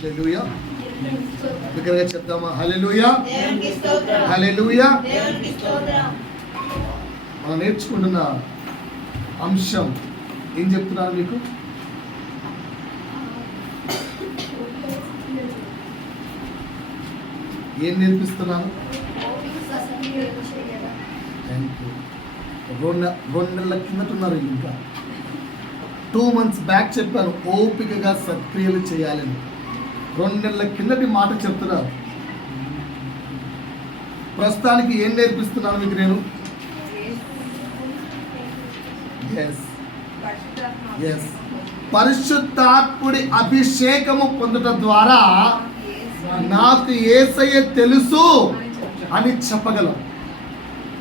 హల్లెలూయా. దగ్గరగా చెప్తామా? హల్లెలూయా, హల్లెలూయా. మనం నేర్చుకుంటున్న అంశం ఏం చెప్తున్నారు మీకు? ఏం నేర్పిస్తున్నాను? Thank you. 2 నెలల కిందట ఉన్నారు. ఇంకా 2 months బ్యాక్ చెప్పాను ఓపికగా సత్క్రియలు చేయాలని. 2 నెలల కిందటి మాట చెప్తున్నారు. ప్రస్తుతానికి ఏం నేర్పిస్తున్నాను మీకు నేను? పరిశుద్ధాత్ముడి అభిషేకము పొందడం ద్వారా నాకు యేసయ్య తెలుసు అని చెప్పగలం.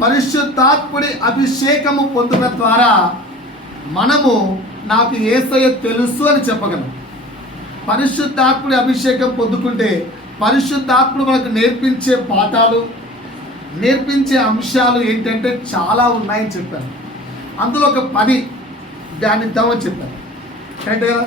పరిశుద్ధాత్ముడి అభిషేకము పొందడం ద్వారా మనము నాకు యేసయ్య తెలుసు అని చెప్పగలం. పరిశుద్ధాత్ముడి అభిషేకం పొందుకుంటే పరిశుద్ధాత్ముడు మనకు నేర్పించే పాఠాలు, నేర్పించే అంశాలు ఏంటంటే చాలా ఉన్నాయని చెప్పాను. అందులో ఒక 10 ధ్యానిద్దామని చెప్పాను. కరెక్ట్ కదా?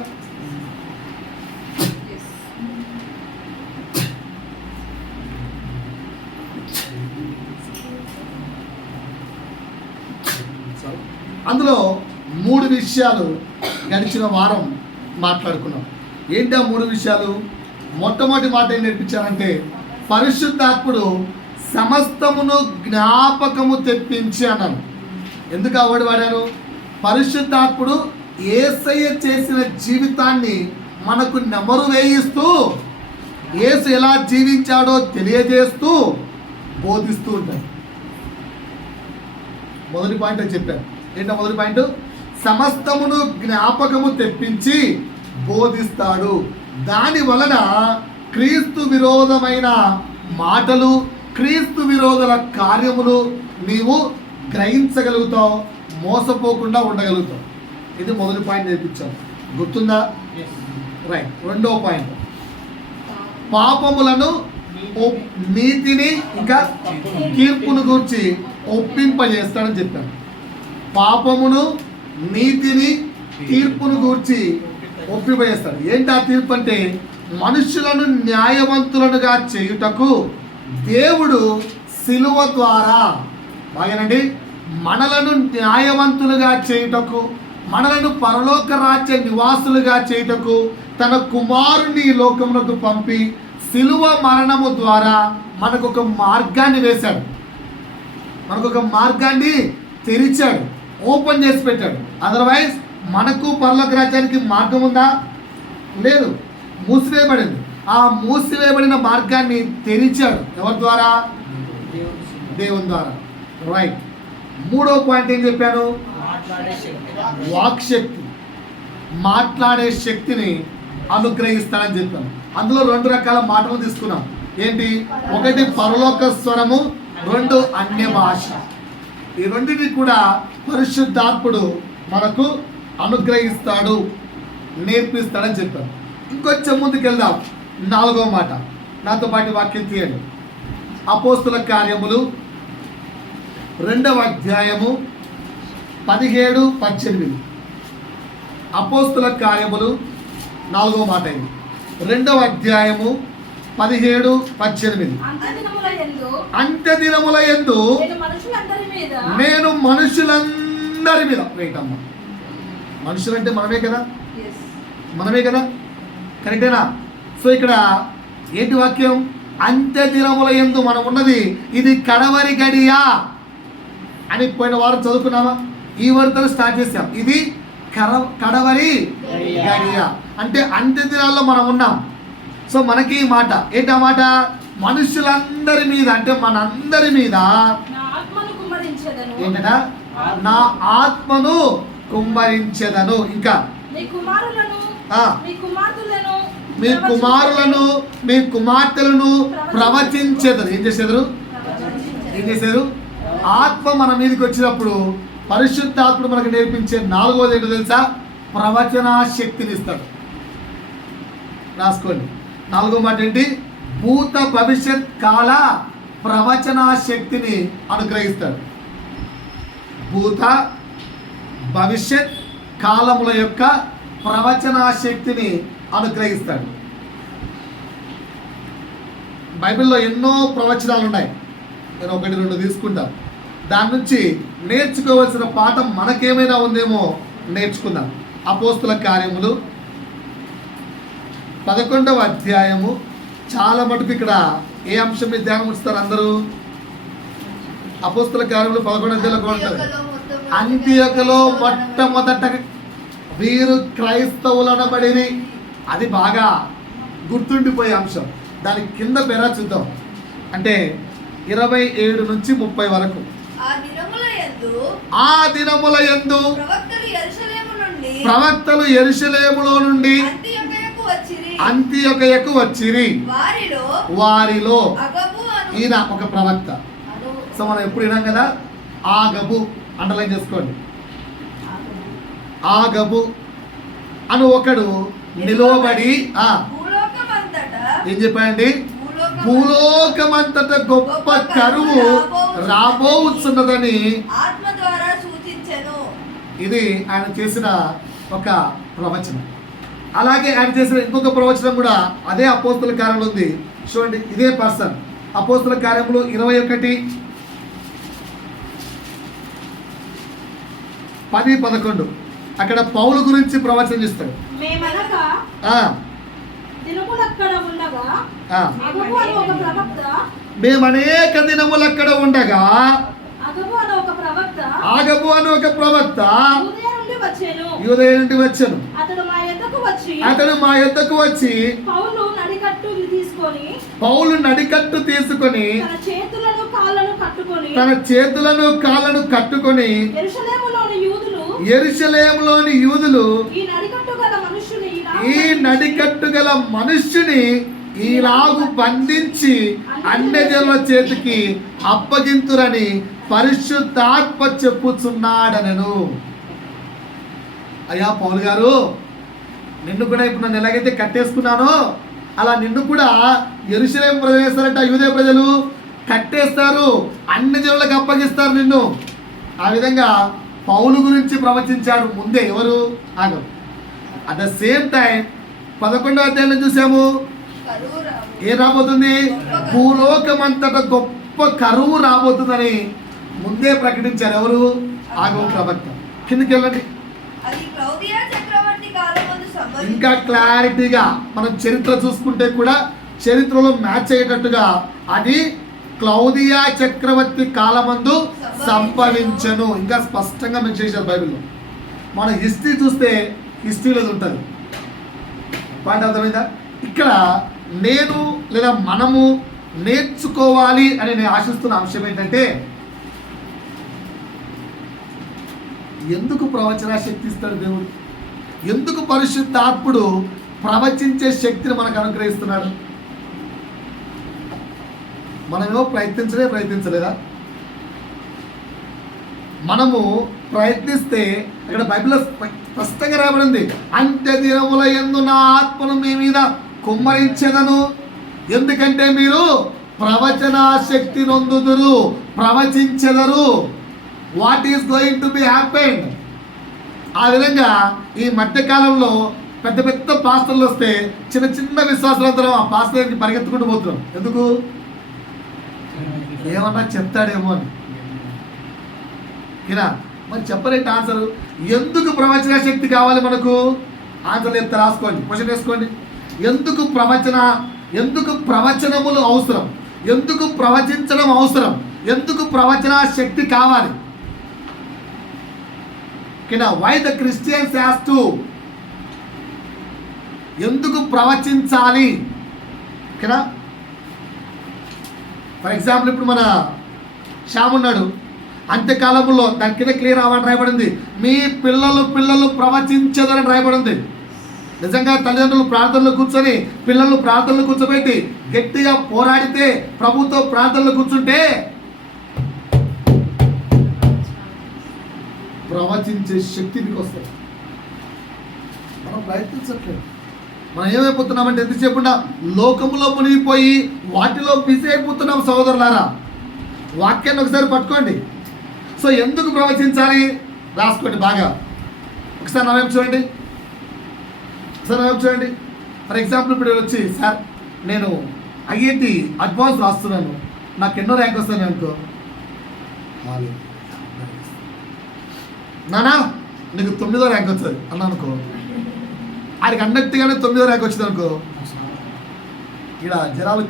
అందులో 3 విషయాలు గడిచిన వారం మాట్లాడుకున్నాం. ఏంటి ఆ 3 విషయాలు? మొట్టమొదటి మాట ఏం నేర్పించారంటే పరిశుద్ధాత్ముడు సమస్తమును జ్ఞాపకము తెప్పించి అన్నాను. ఎందుకు ఆ వర్డ్ వాడాను? పరిశుద్ధాత్ముడు యేసయ్య చేసిన జీవితాన్ని మనకు నెమరు వేయిస్తూ, యేసు ఎలా జీవించాడో తెలియజేస్తూ బోధిస్తూ ఉంటాడు. మొదటి పాయింట్ అని చెప్పాను. ఏంటో మొదటి పాయింట్? సమస్తమును జ్ఞాపకము తెప్పించి బోధిస్తాడు. దాని వలన క్రీస్తు విరోధమైన మాటలు, క్రీస్తు విరోధల కార్యములు నీవు గ్రహించగలుగుతావు, మోసపోకుండా ఉండగలుగుతావు. ఇది మొదటి పాయింట్ నేర్పించాను. గుర్తుందా? రైట్. రెండవ పాయింట్ పాపములను, నీతిని ఇంకా తీర్పును గూర్చి ఒప్పింపజేస్తాడని చెప్పాను. పాపమును, నీతిని, తీర్పును గూర్చి ఒప్పింపజేస్తాడు. ఏంటి ఆ తీర్పు అంటే మనుషులను న్యాయవంతులనుగా చేయుటకు దేవుడు శిలువ ద్వారా, బాగానండి, మనలను న్యాయవంతులుగా చేయుటకు, మనలను పరలోక రాజ్య నివాసులుగా చేయుటకు తన కుమారుని ఈ లోకమునకు పంపి శిలువ మరణము ద్వారా మనకు ఒక మార్గాన్ని వేశాడు, మనకు ఒక మార్గాన్ని తెరిచాడు, ఓపెన్ చేసి పెట్టాడు. అదర్వైజ్ మనకు పరలోక రాజ్యానికి మార్గం ఉందా? లేదు, మూసివేయబడింది. ఆ మూసివేయబడిన మార్గాన్ని తెరిచాడు. ఎవరి ద్వారా? దేవుని ద్వారా. రైట్. మూడో పాయింట్ ఏం చెప్పాను? వాక్ శక్తి, మాట్లాడే శక్తిని అనుగ్రహిస్తాడని చెప్పాను. అందులో 2 రకాల మాటలు తీసుకున్నాం. ఏంటి? ఒకటి పరలోక స్వరము, 2 అన్య భాష. ఈ రెండింటిని కూడా పరిశుద్ధాత్ముడు మనకు అనుగ్రహిస్తాడు, నేర్పిస్తాడని చెప్పాను. ఇంకొంచెం ముందుకెళ్దాం. 4వ మాట నాతో పాటు వాక్యం తీయండి. అపోస్తుల కార్యములు 2వ అధ్యాయము 17-18. అపోస్తుల కార్యములు 4వ మాట ఇది. 2వ అధ్యాయము 17-18. అంత్య దినముల యందు నేను మనుషులందరి మీద. రైటమ్మా, మనుషులంటే మనమే కదా, మనమే కదా, కరెక్టేనా? సో ఇక్కడ ఏంటి వాక్యం? అంత్య దినముల యందు మనం ఉన్నది, ఇది కడవరి గడియా అని పోయిన వారం చదువుకున్నామా? ఈ వార్తలు స్టార్ట్ చేసాం. ఇది కడవరి గడియా అంటే అంత్య దినాల్లో మనం ఉన్నాం. సో మనకి ఈ మాట ఏంటి? ఆ మాట మనుషులందరి మీద, అంటే మనందరి మీద ఏంటట? నా ఆత్మను కుమ్మరించెదను. ఇంకా మీ కుమారులను మీ కుమార్తెలను ప్రవచించెదరు. ఏం చేసేదరు? ఏం చేశారు? ఆత్మ మన మీదకి వచ్చినప్పుడు పరిశుద్ధాత్ముడు మనకు నేర్పించే 4వది ఏంటో తెలుసా? ప్రవచనా శక్తిని ఇస్తాడు. రాసుకోండి. 4వ మాట ఏంటి? భూత భవిష్యత్ కాల ప్రవచనా శక్తిని అనుగ్రహిస్తాడు. భూత భవిష్యత్ కాలముల యొక్క ప్రవచనా శక్తిని అనుగ్రహిస్తాడు. బైబిల్లో ఎన్నో ప్రవచనాలు ఉన్నాయి. నేను ఒకటి రెండు తీసుకుంటాను. దాని నుంచి నేర్చుకోవాల్సిన పాఠం మనకేమైనా ఉందేమో నేర్చుకుందాం. అపోస్తుల కార్యములు 11వ అధ్యాయము. చాలా మటుకు ఇక్కడ ఏ అంశం మీద ధ్యానం ఉంచుతారు అందరూ? అపోస్తుల కార్యములు 11వ అధ్యాయంలో ఉంటుంది. అంతియొకలో మొట్టమొదట వీరు క్రైస్తవులనబడిని. అది బాగా గుర్తుండిపోయే అంశం. దాని కింద పేరా చూద్దాం. అంటే 27 నుంచి 30 వరకు. ఆ దినముల యందు ప్రవక్తలు యెరూషలేములో నుండి అంతియొకయకు వచ్చిరి. వారిలో ఈయన ఒక ప్రవక్త. సో మనం ఎప్పుడు విన్నాం కదా, ఆగబు, అండర్లైన్ చేసుకోండి. ఆగబు అని ఒకడు నిలువబడి ఏం చెప్పండి, భూలోకమంతట గొప్ప కరువు రాబోతున్నదని ఇది ఆయన చేసిన ఒక ప్రవచనం. అలాగే ఆయన చేసిన ఇంకొక ప్రవచనం కూడా అదే అపోస్తుల కార్యంలో ఉంది. చూడండి, ఇదే పర్సన్. అపోస్తుల కార్యములు 21:10-11 అక్కడ పౌలు గురించి ప్రవచనం ఇస్తాడు. మేము అనేక దినములు అక్కడ ఉండగా ఆగబు అని ఒక ప్రవక్త యూదయ నుండి వచ్చెను. అతడు మా యొద్దకు వచ్చి పౌలు నడికట్టు తీసుకొని తన చేతులను కాళ్ళను కట్టుకొని యెరూషలేములోని యూదులు ఈ నడికట్టు గల మనుష్యుని ఈలాగు బంధించి అన్యజనుల చేతికి అప్పగింతురని పరిశుద్ధాత్మ చెప్పుచున్నాడనను. అయ్యా పౌలు గారు, నిన్ను కూడా ఇప్పుడు నన్ను ఎలాగైతే కట్టేసుకున్నానో అలా నిన్ను కూడా యెరూషలేము ప్రజలు చేస్తారంట. యూదేయ ప్రజలు కట్టేస్తారు, అన్ని జనులకు అప్పగిస్తారు నిన్ను. ఆ విధంగా పౌలు గురించి ప్రవచించాడు ముందే ఎవరు? ఆగం. అట్ ద సేమ్ టైం 11వ అధ్యాయంలో చూసాము, ఏం రాబోతుంది? భూలోకమంతట గొప్ప కరువు రాబోతుందని ముందే ప్రకటించారు. ఎవరు? ఆగం ప్రవక్త. కిందకి వెళ్ళండి. ఇంకా క్లారిటీగా మనం చరిత్ర చూసుకుంటే కూడా చరిత్రలో మ్యాచ్ అయ్యేటట్టుగా అది క్లౌదియా చక్రవర్తి కాలమందు సంభవించను. ఇంకా స్పష్టంగా మెన్షన్ చేశారు బైబిల్లో. మన హిస్టరీ చూస్తే హిస్టరీలో ఉంటుంది. పాయింట్ అర్థమైందా? ఇక్కడ నేను లేదా మనము నేర్చుకోవాలి అని నేను ఆశిస్తున్న అంశం ఏంటంటే, ఎందుకు ప్రవచన శక్తి ఇస్తాడు దేవుడు? ఎందుకు పరిశుద్ధాత్ముడు ప్రవచించే శక్తిని మనకు అనుగ్రహిస్తున్నాడు? మనమేమో ప్రయత్నించలేదా? మనము ప్రయత్నిస్తే అక్కడ బైబిల్లో స్పష్టంగా రాబడింది, అంత్య దినముల యందు నా ఆత్మను మీ మీద కుమ్మరించెదను, ఎందుకంటే మీరు ప్రవచన శక్తి నొందుదురు, ప్రవచించెదరు. What is going to be happened? ఆ విధంగా ఈ మధ్యకాలంలో పెద్ద పెద్ద పాస్టర్లు వస్తే చిన్న చిన్న విశ్వాసాలంతరం ఆ పాస్టర్ దగ్గరికి పరిగెత్తుకుంటూ పోతున్నాం. ఎందుకు? ఏమన్నా చెప్తాడేమో అని. ఇలా మరి చెప్పలేంటి ఆన్సర్. ఎందుకు ప్రవచన శక్తి కావాలి మనకు? ఆన్సర్ చెప్తే రాసుకోండి, క్వశ్చన్ వేసుకోండి. ఎందుకు ప్రవచనములు అవసరం? ఎందుకు ప్రవచించడం అవసరం? ఎందుకు ప్రవచన శక్తి కావాలి? Why the Christians has to, ఎందుకు ప్రవచించాలి? ఫర్ ఎగ్జాంపుల్ ఇప్పుడు మన శ్యామ్ ఉన్నాడు, అంత్యకాలంలో దాని కింద క్లియర్ అవ్వని రాయబడింది, మీ పిల్లలు ప్రవచించదని రాయబడింది. నిజంగా తల్లిదండ్రులు ప్రార్థనలు కూర్చొని పిల్లలు ప్రార్థనలు కూర్చోబెట్టి గట్టిగా పోరాడితే, ప్రభుతో ప్రార్థనలు కూర్చుంటే ప్రవచించే శక్తి మీకు వస్తుంది. మనం ప్రయత్నించట్లేదు. మనం ఏమైపోతున్నామంటే ఎందుకు చెప్పకుండా లోకంలో మునిగిపోయి వాటిలో బిజీ అయిపోతున్నాం. సహోదరులారా, వాక్యాన్ని ఒకసారి పట్టుకోండి. సో ఎందుకు ప్రవచించాలి రాసుకోండి బాగా. ఒకసారి నా వైపు చూడండి. ఫర్ ఎగ్జాంపుల్ ఇప్పుడు వచ్చి, సార్ నేను ఐఐటి అడ్వాన్స్ రాస్తున్నాను, నాకు ఎన్నో ర్యాంక్ వస్తాను అనుకో, నానా నీకు 9వ ర్యాంక్ వస్తుంది అన్నా అనుకో, ఆయనకి అన్నట్టుగానే 9వ ర్యాంక్ వచ్చింది అనుకో, ఇక్కడ జనాలు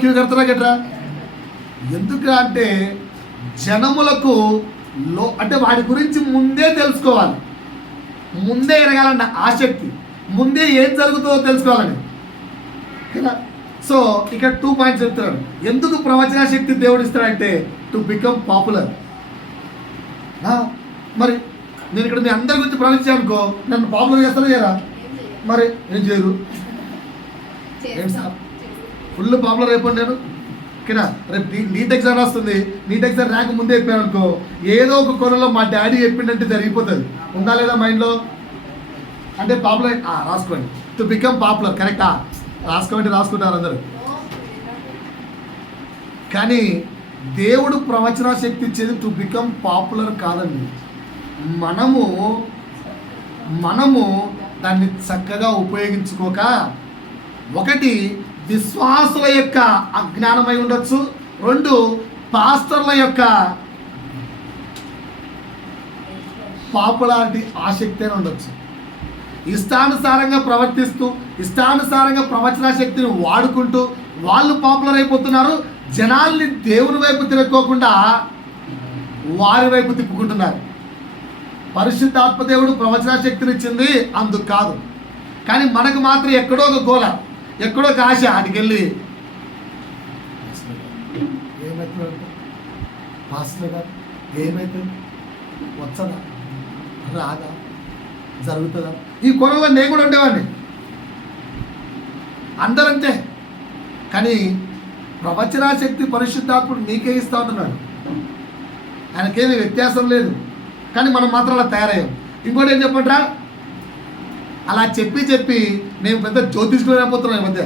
క్యూ కడతారా గట్రా. ఎందుకు అంటే జనములకు అంటే వాడి గురించి ముందే తెలుసుకోవాలి, ముందే ఎరగాలన్న ఆసక్తి, ముందే ఏం జరుగుతుందో తెలుసుకోవాలని కదా. సో ఇక్కడ 2 పాయింట్స్ చెప్తున్నాడు. ఎందుకు ప్రవచన శక్తి దేవుడు ఇస్తాడంటే టు బికమ్ పాపులర్. మరి నేను ఇక్కడ మీ అందరి గురించి ప్రవచించాను అనుకో, నన్ను పాపులర్ చేస్తారా చేయరా? మరి ఏం చేయరు, ఏంటి సార్ ఫుల్ పాపులర్ అయిపోయి నేను ఓకేనా. రేపు నీట్ ఎగ్జామ్ వస్తుంది, నీట్ ఎగ్జామ్ ర్యాంక్ ముందే చెప్పాను అనుకో, ఏదో ఒక కొనలో మా డాడీ చెప్పిందంటే జరిగిపోతుంది. ఉందా లేదా మైండ్లో? అంటే పాపులర్ రాసుకోండి, టు బికమ్ పాపులర్. కరెక్టా? రాసుకుంటారు అందరూ. కానీ దేవుడు ప్రవచన శక్తి ఇచ్చేది టు బికమ్ పాపులర్ కాదండి. మనము దాన్ని చక్కగా ఉపయోగించుకోక, ఒకటి విశ్వాసుల యొక్క అజ్ఞానమై ఉండొచ్చు, 2 పాస్టర్ల యొక్క పాపులారిటీ ఆసక్తి అని ఉండొచ్చు. ఇష్టానుసారంగా ప్రవర్తిస్తూ, ఇష్టానుసారంగా ప్రవచన శక్తిని వాడుకుంటూ వాళ్ళు పాపులర్ అయిపోతున్నారు. జనాల్ని దేవుని వైపు తిరగకోకుండా వారి వైపు తిప్పుకుంటున్నారు. పరిశుద్ధాత్మ దేవుడు ప్రవచన శక్తిని ఇచ్చింది అందుకు కాదు, కానీ మనకు మాత్రం ఎక్కడో ఒక గోల, ఎక్కడో ఒక ఆశ. అటుకెళ్ళి ఏమవుతుంది పాస్టర్ గారు, ఏమవుతుంది, వచ్చదా, రాదా, జరుగుతుందా? ఈ కొనలో నేను కూడా ఉండేవాడిని, అందరంతే. కానీ ప్రవచన శక్తి పరిశుద్ధాత్ముడు నీకే ఇస్తా ఉంటున్నాడు, ఆయనకేమీ వ్యత్యాసం లేదు. కానీ మనం మాత్రం అలా తయారయ్యాం. ఇంకోటి ఏం చెప్పంటారా, అలా చెప్పి నేను పెద్ద జ్యోతిష్కులు అయిపోతున్నాను ఈ మధ్య.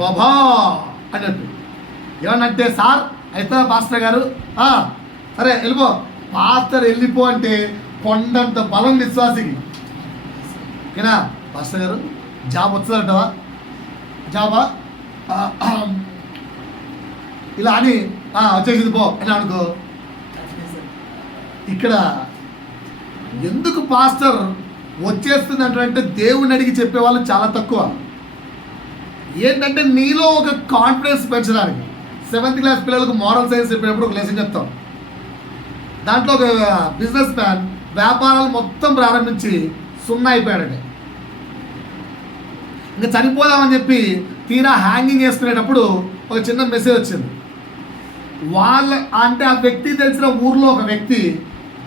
బాబా అన్నట్టు ఏమన్నంటే, సార్ అయితే పాస్టర్ గారు సరే వెళ్ళిపో, పాస్టర్ వెళ్ళిపో అంటే కొండంత బలం విశ్వాసికి. ఓకేనా పాస్టర్ గారు జాబ్ వస్తుందంటవా, జాబా ఇలా అని వచ్చేసింది పో అని అనుకో. ఇక్కడ ఎందుకు పాస్టర్ వచ్చేస్తుంది అంటే దేవుని అడిగి చెప్పేవాళ్ళు చాలా తక్కువ. ఏంటంటే నీలో ఒక కాన్ఫిడెన్స్ పెంచడానికి. 7th క్లాస్ పిల్లలకు మోరల్ సైన్స్ చెప్పినప్పుడు ఒక లెసన్ చెప్తాం. దాంట్లో ఒక బిజినెస్ మ్యాన్ వ్యాపారాలు మొత్తం ప్రారంభించి 0 అయిపోయాడండి. ఇంకా చనిపోదామని చెప్పి తీరా హ్యాంగింగ్ వేసుకునేటప్పుడు ఒక చిన్న మెసేజ్ వచ్చింది. అంటే ఆ వ్యక్తి తెలిసిన ఊర్లో ఒక వ్యక్తి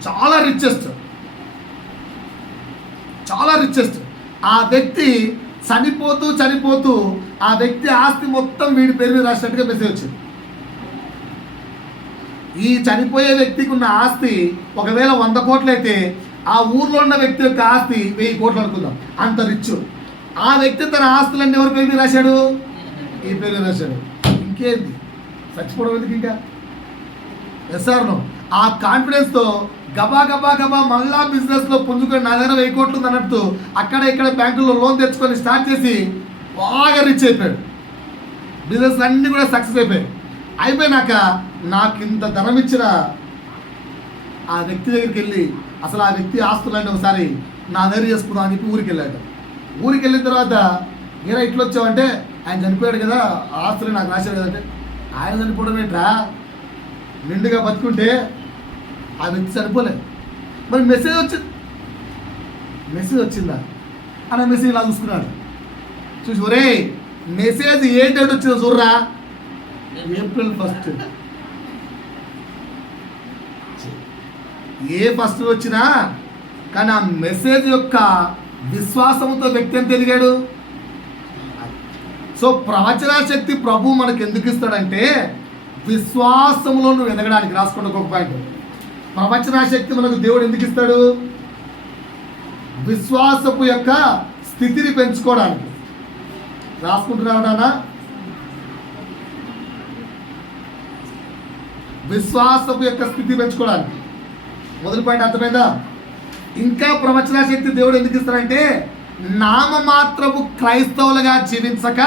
చాలా రిచెస్ట్, ఆ వ్యక్తి చనిపోతూ ఆ వ్యక్తి ఆస్తి మొత్తం వీడి పేరు మీద రాసినట్టుగా మెసేజ్ వచ్చింది. ఈ చనిపోయే వ్యక్తికి ఉన్న ఆస్తి ఒకవేళ 100 కోట్లు అయితే, ఆ ఊర్లో ఉన్న వ్యక్తి యొక్క ఆస్తి 1000 కోట్లు అనుకుందాం, అంత రిచ్. ఆ వ్యక్తి తన ఆస్తులన్నీ ఎవరి పేరు మీద రాశాడు? ఈ పేరు మీద రాశాడు. ఇంకేంది, చచ్చిపోవడం ఎందుకు ఇంకా? ఎస్ఆర్ను ఆ కాన్ఫిడెన్స్తో గబా మళ్ళా బిజినెస్లో పుంజుకొని నా దగ్గర 1000 కోట్లు ఉంది అన్నట్టు అక్కడ ఇక్కడ బ్యాంకుల్లో లోన్ తెచ్చుకొని స్టార్ట్ చేసి బాగా రిచ్ అయిపోయాడు. బిజినెస్ అన్నీ కూడా సక్సెస్ అయిపోయినాక నాకు ఇంత ధనం ఇచ్చిన ఆ వ్యక్తి దగ్గరికి వెళ్ళి అసలు ఆ వ్యక్తి ఆస్తులన్నీ ఒకసారి నా దగ్గర చేసుకుందాం అని చెప్పి ఊరికి వెళ్ళాడు. ఊరికి వెళ్ళిన తర్వాత ఏరా ఇట్లా వచ్చావంటే, ఆయన చనిపోయాడు కదా, ఆస్తులు నాకు రాశాడు కదంటే, ఆయన చనిపోవడం ఏంట్రా, నిండుగా బతుకుంటే ఆ వ్యక్తి చనిపోలేదు. మరి మెసేజ్ వచ్చిందా అన్న మెసేజ్ ఇలా చూసుకున్నాడు. చూసి ఒరే మెసేజ్ ఏ డేట్ వచ్చిందో చూడరా, April 1. ఏ ఫస్ట్ వచ్చినా కానీ ఆ మెసేజ్ యొక్క విశ్వాసంతో వ్యక్తి ఎంత ఎదిగాడు. సో ప్రవచన శక్తి ప్రభు మనకు ఎందుకు ఇస్తాడంటే విశ్వాసంలో నువ్వు ఎదగడానికి. రాసుకోండి ఒక పాయింట్. ప్రవచన శక్తి మనకు దేవుడు ఎందుకు ఇస్తాడు? విశ్వాసపు యొక్క స్థితిని పెంచుకోవడానికి. రాసుకుంటున్నాడా? విశ్వాసపు యొక్క స్థితి పెంచుకోవడానికి. మొదటి పాయింట్ అర్థమైందా? ఇంకా ప్రవచన శక్తి దేవుడు ఎందుకు ఇస్తాడంటే నామమాత్రపు క్రైస్తవులుగా జీవించక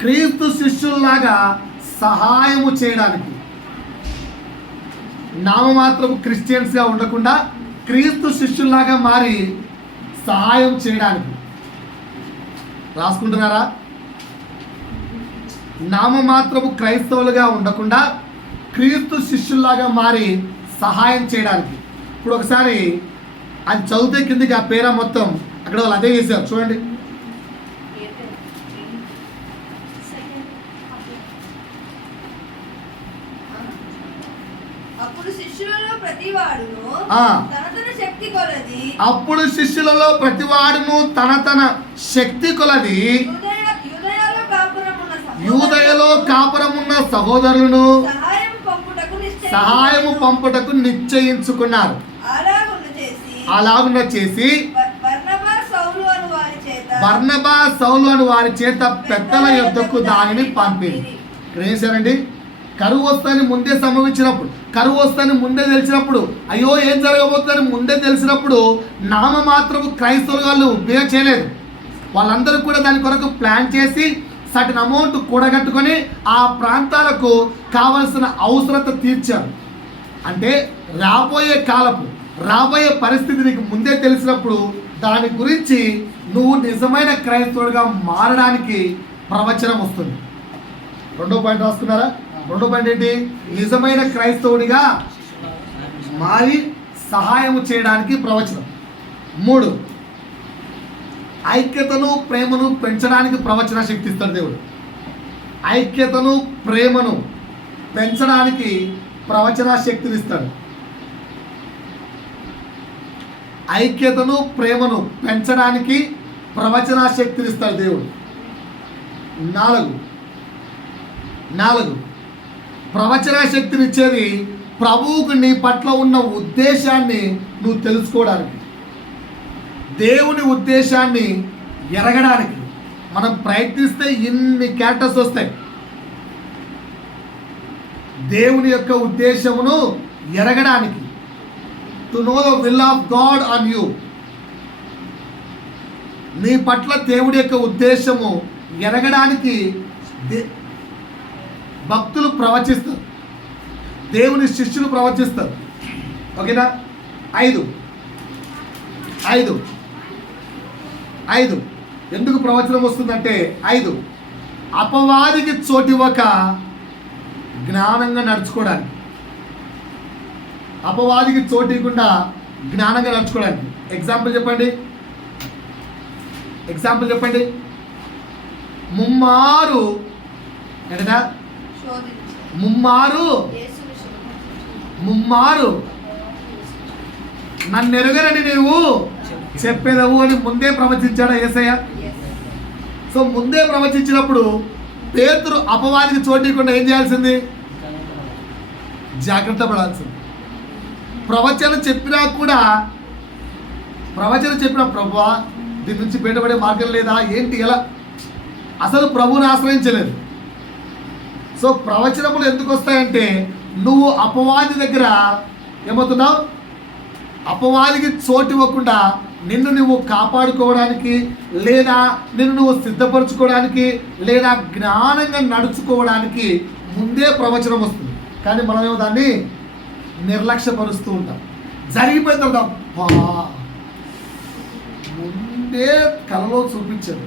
క్రీస్తు శిష్యుల్లాగా సహాయము చేయడానికి, నామమాత్రపు క్రిస్టియన్స్గా ఉండకుండా క్రీస్తు శిష్యుల్లాగా మారి సహాయం చేయడానికి. రాసుకుంటున్నారా? నామమాత్రపు క్రైస్తవులుగా ఉండకుండా క్రీస్తు శిష్యుల్లాగా మారి సహాయం చేయడానికి. ఇప్పుడు ఒకసారి అది చదివితే కిందకి ఆ పేర మొత్తం అక్కడ వాళ్ళు అదే చేశారు. చూడండి, అప్పుడు శిష్యులలో ప్రతివాడును తన తన శక్తి కొలది యూదయలో కాపురమున్న సహోదరులను సహాయము పంపుటకు నిశ్చయించుకున్నారు. అలాగున చేసి బర్నబా సౌలు అను వారి చేత పెద్దల యొద్దకు దానిని పంపింది. ఇక్కడ ఏం చేశారండి? కరువు వస్తుందని ముందే సంభవించినప్పుడు, కరువు వస్తుందని ముందే తెలిసినప్పుడు, అయ్యో ఏం జరగబోతుందని ముందే తెలిసినప్పుడు నామమాత్రపు క్రైస్తవులు వాళ్ళు ఉపయోగం చేయలేదు. వాళ్ళందరూ కూడా దాని కొరకు ప్లాన్ చేసి సర్టన్ అమౌంట్ కూడగట్టుకొని ఆ ప్రాంతాలకు కావలసిన అవసరత తీర్చారు. అంటే రాబోయే పరిస్థితి నీకు ముందే తెలిసినప్పుడు దాని గురించి నువ్వు నిజమైన క్రైస్తవుడిగా మారడానికి ప్రవచనం వస్తుంది. రెండో పాయింట్ రాసుకున్నారా? రెండో పాయింట్ ఏంటి? నిజమైన క్రైస్తవుడిగా మారి సహాయము చేయడానికి ప్రవచనం. 3, ఐక్యతను ప్రేమను పెంచడానికి ప్రవచన శక్తి ఇస్తాడు దేవుడు. ఐక్యతను ప్రేమను పెంచడానికి ప్రవచన శక్తిని ఇస్తాడు. ఐక్యతను ప్రేమను పెంచడానికి ప్రవచన శక్తిని ఇస్తాడు దేవుడు. 4 ప్రవచన శక్తిని ఇచ్చేది ప్రభువుకు నీ పట్ల ఉన్న ఉద్దేశాన్ని నువ్వు తెలుసుకోవడానికి, దేవుని ఉద్దేశాన్ని ఎరగడానికి. మనం ప్రయత్నిస్తే ఇన్ని క్యారెక్టర్స్ వస్తాయి. దేవుని యొక్క ఉద్దేశమును ఎరగడానికి, to know the will of God on you. నీ పట్ల దేవుడి యొక్క ఉద్దేశము ఎరగడానికి భక్తులు ప్రవచిస్తారు, దేవుని శిష్యులు ప్రవచిస్తారు. ఓకేనా? 5 ఎందుకు ప్రవచనం వస్తుందంటే 5 అపవాదికి చోటివ్వక జ్ఞానంగా నడుచుకోవడానికి, అపవాదికి చోటివ్వకుండా జ్ఞానంగా నడుచుకోవడానికి. ఎగ్జాంపుల్ చెప్పండి. ముమ్మారు ఏంటా? ముమ్మారు నన్ను ఎరుగరని నీవు చెప్పేదవు అని ముందే ప్రవచించాడా యేసయ్య? సో ముందే ప్రవచించినప్పుడు పేతురు అపవాదికి చోటివ్వకుండా ఏం చేయాల్సింది? జాగ్రత్త పడాల్సింది. ప్రవచనం చెప్పినా ప్రభువా దీని నుంచి బయటపడే మార్గం లేదా ఏంటి, ఎలా? అసలు ప్రభువుని ఆశ్రయించలేదు. సో ప్రవచనములు ఎందుకు వస్తాయంటే నువ్వు అపవాది దగ్గర ఏమవుతున్నావు? అపవాదికి చోటు ఇవ్వకుండా నిన్ను నువ్వు కాపాడుకోవడానికి, లేదా నిన్ను నువ్వు సిద్ధపరచుకోవడానికి, లేదా జ్ఞానంగా నడుచుకోవడానికి ముందే ప్రవచనం వస్తుంది. కానీ మనమేమో దాన్ని నిర్లక్ష్యపరుస్తూ ఉంటాం. జరిగిపోయిన తర్వాత ముందే కలలో చూపించారు,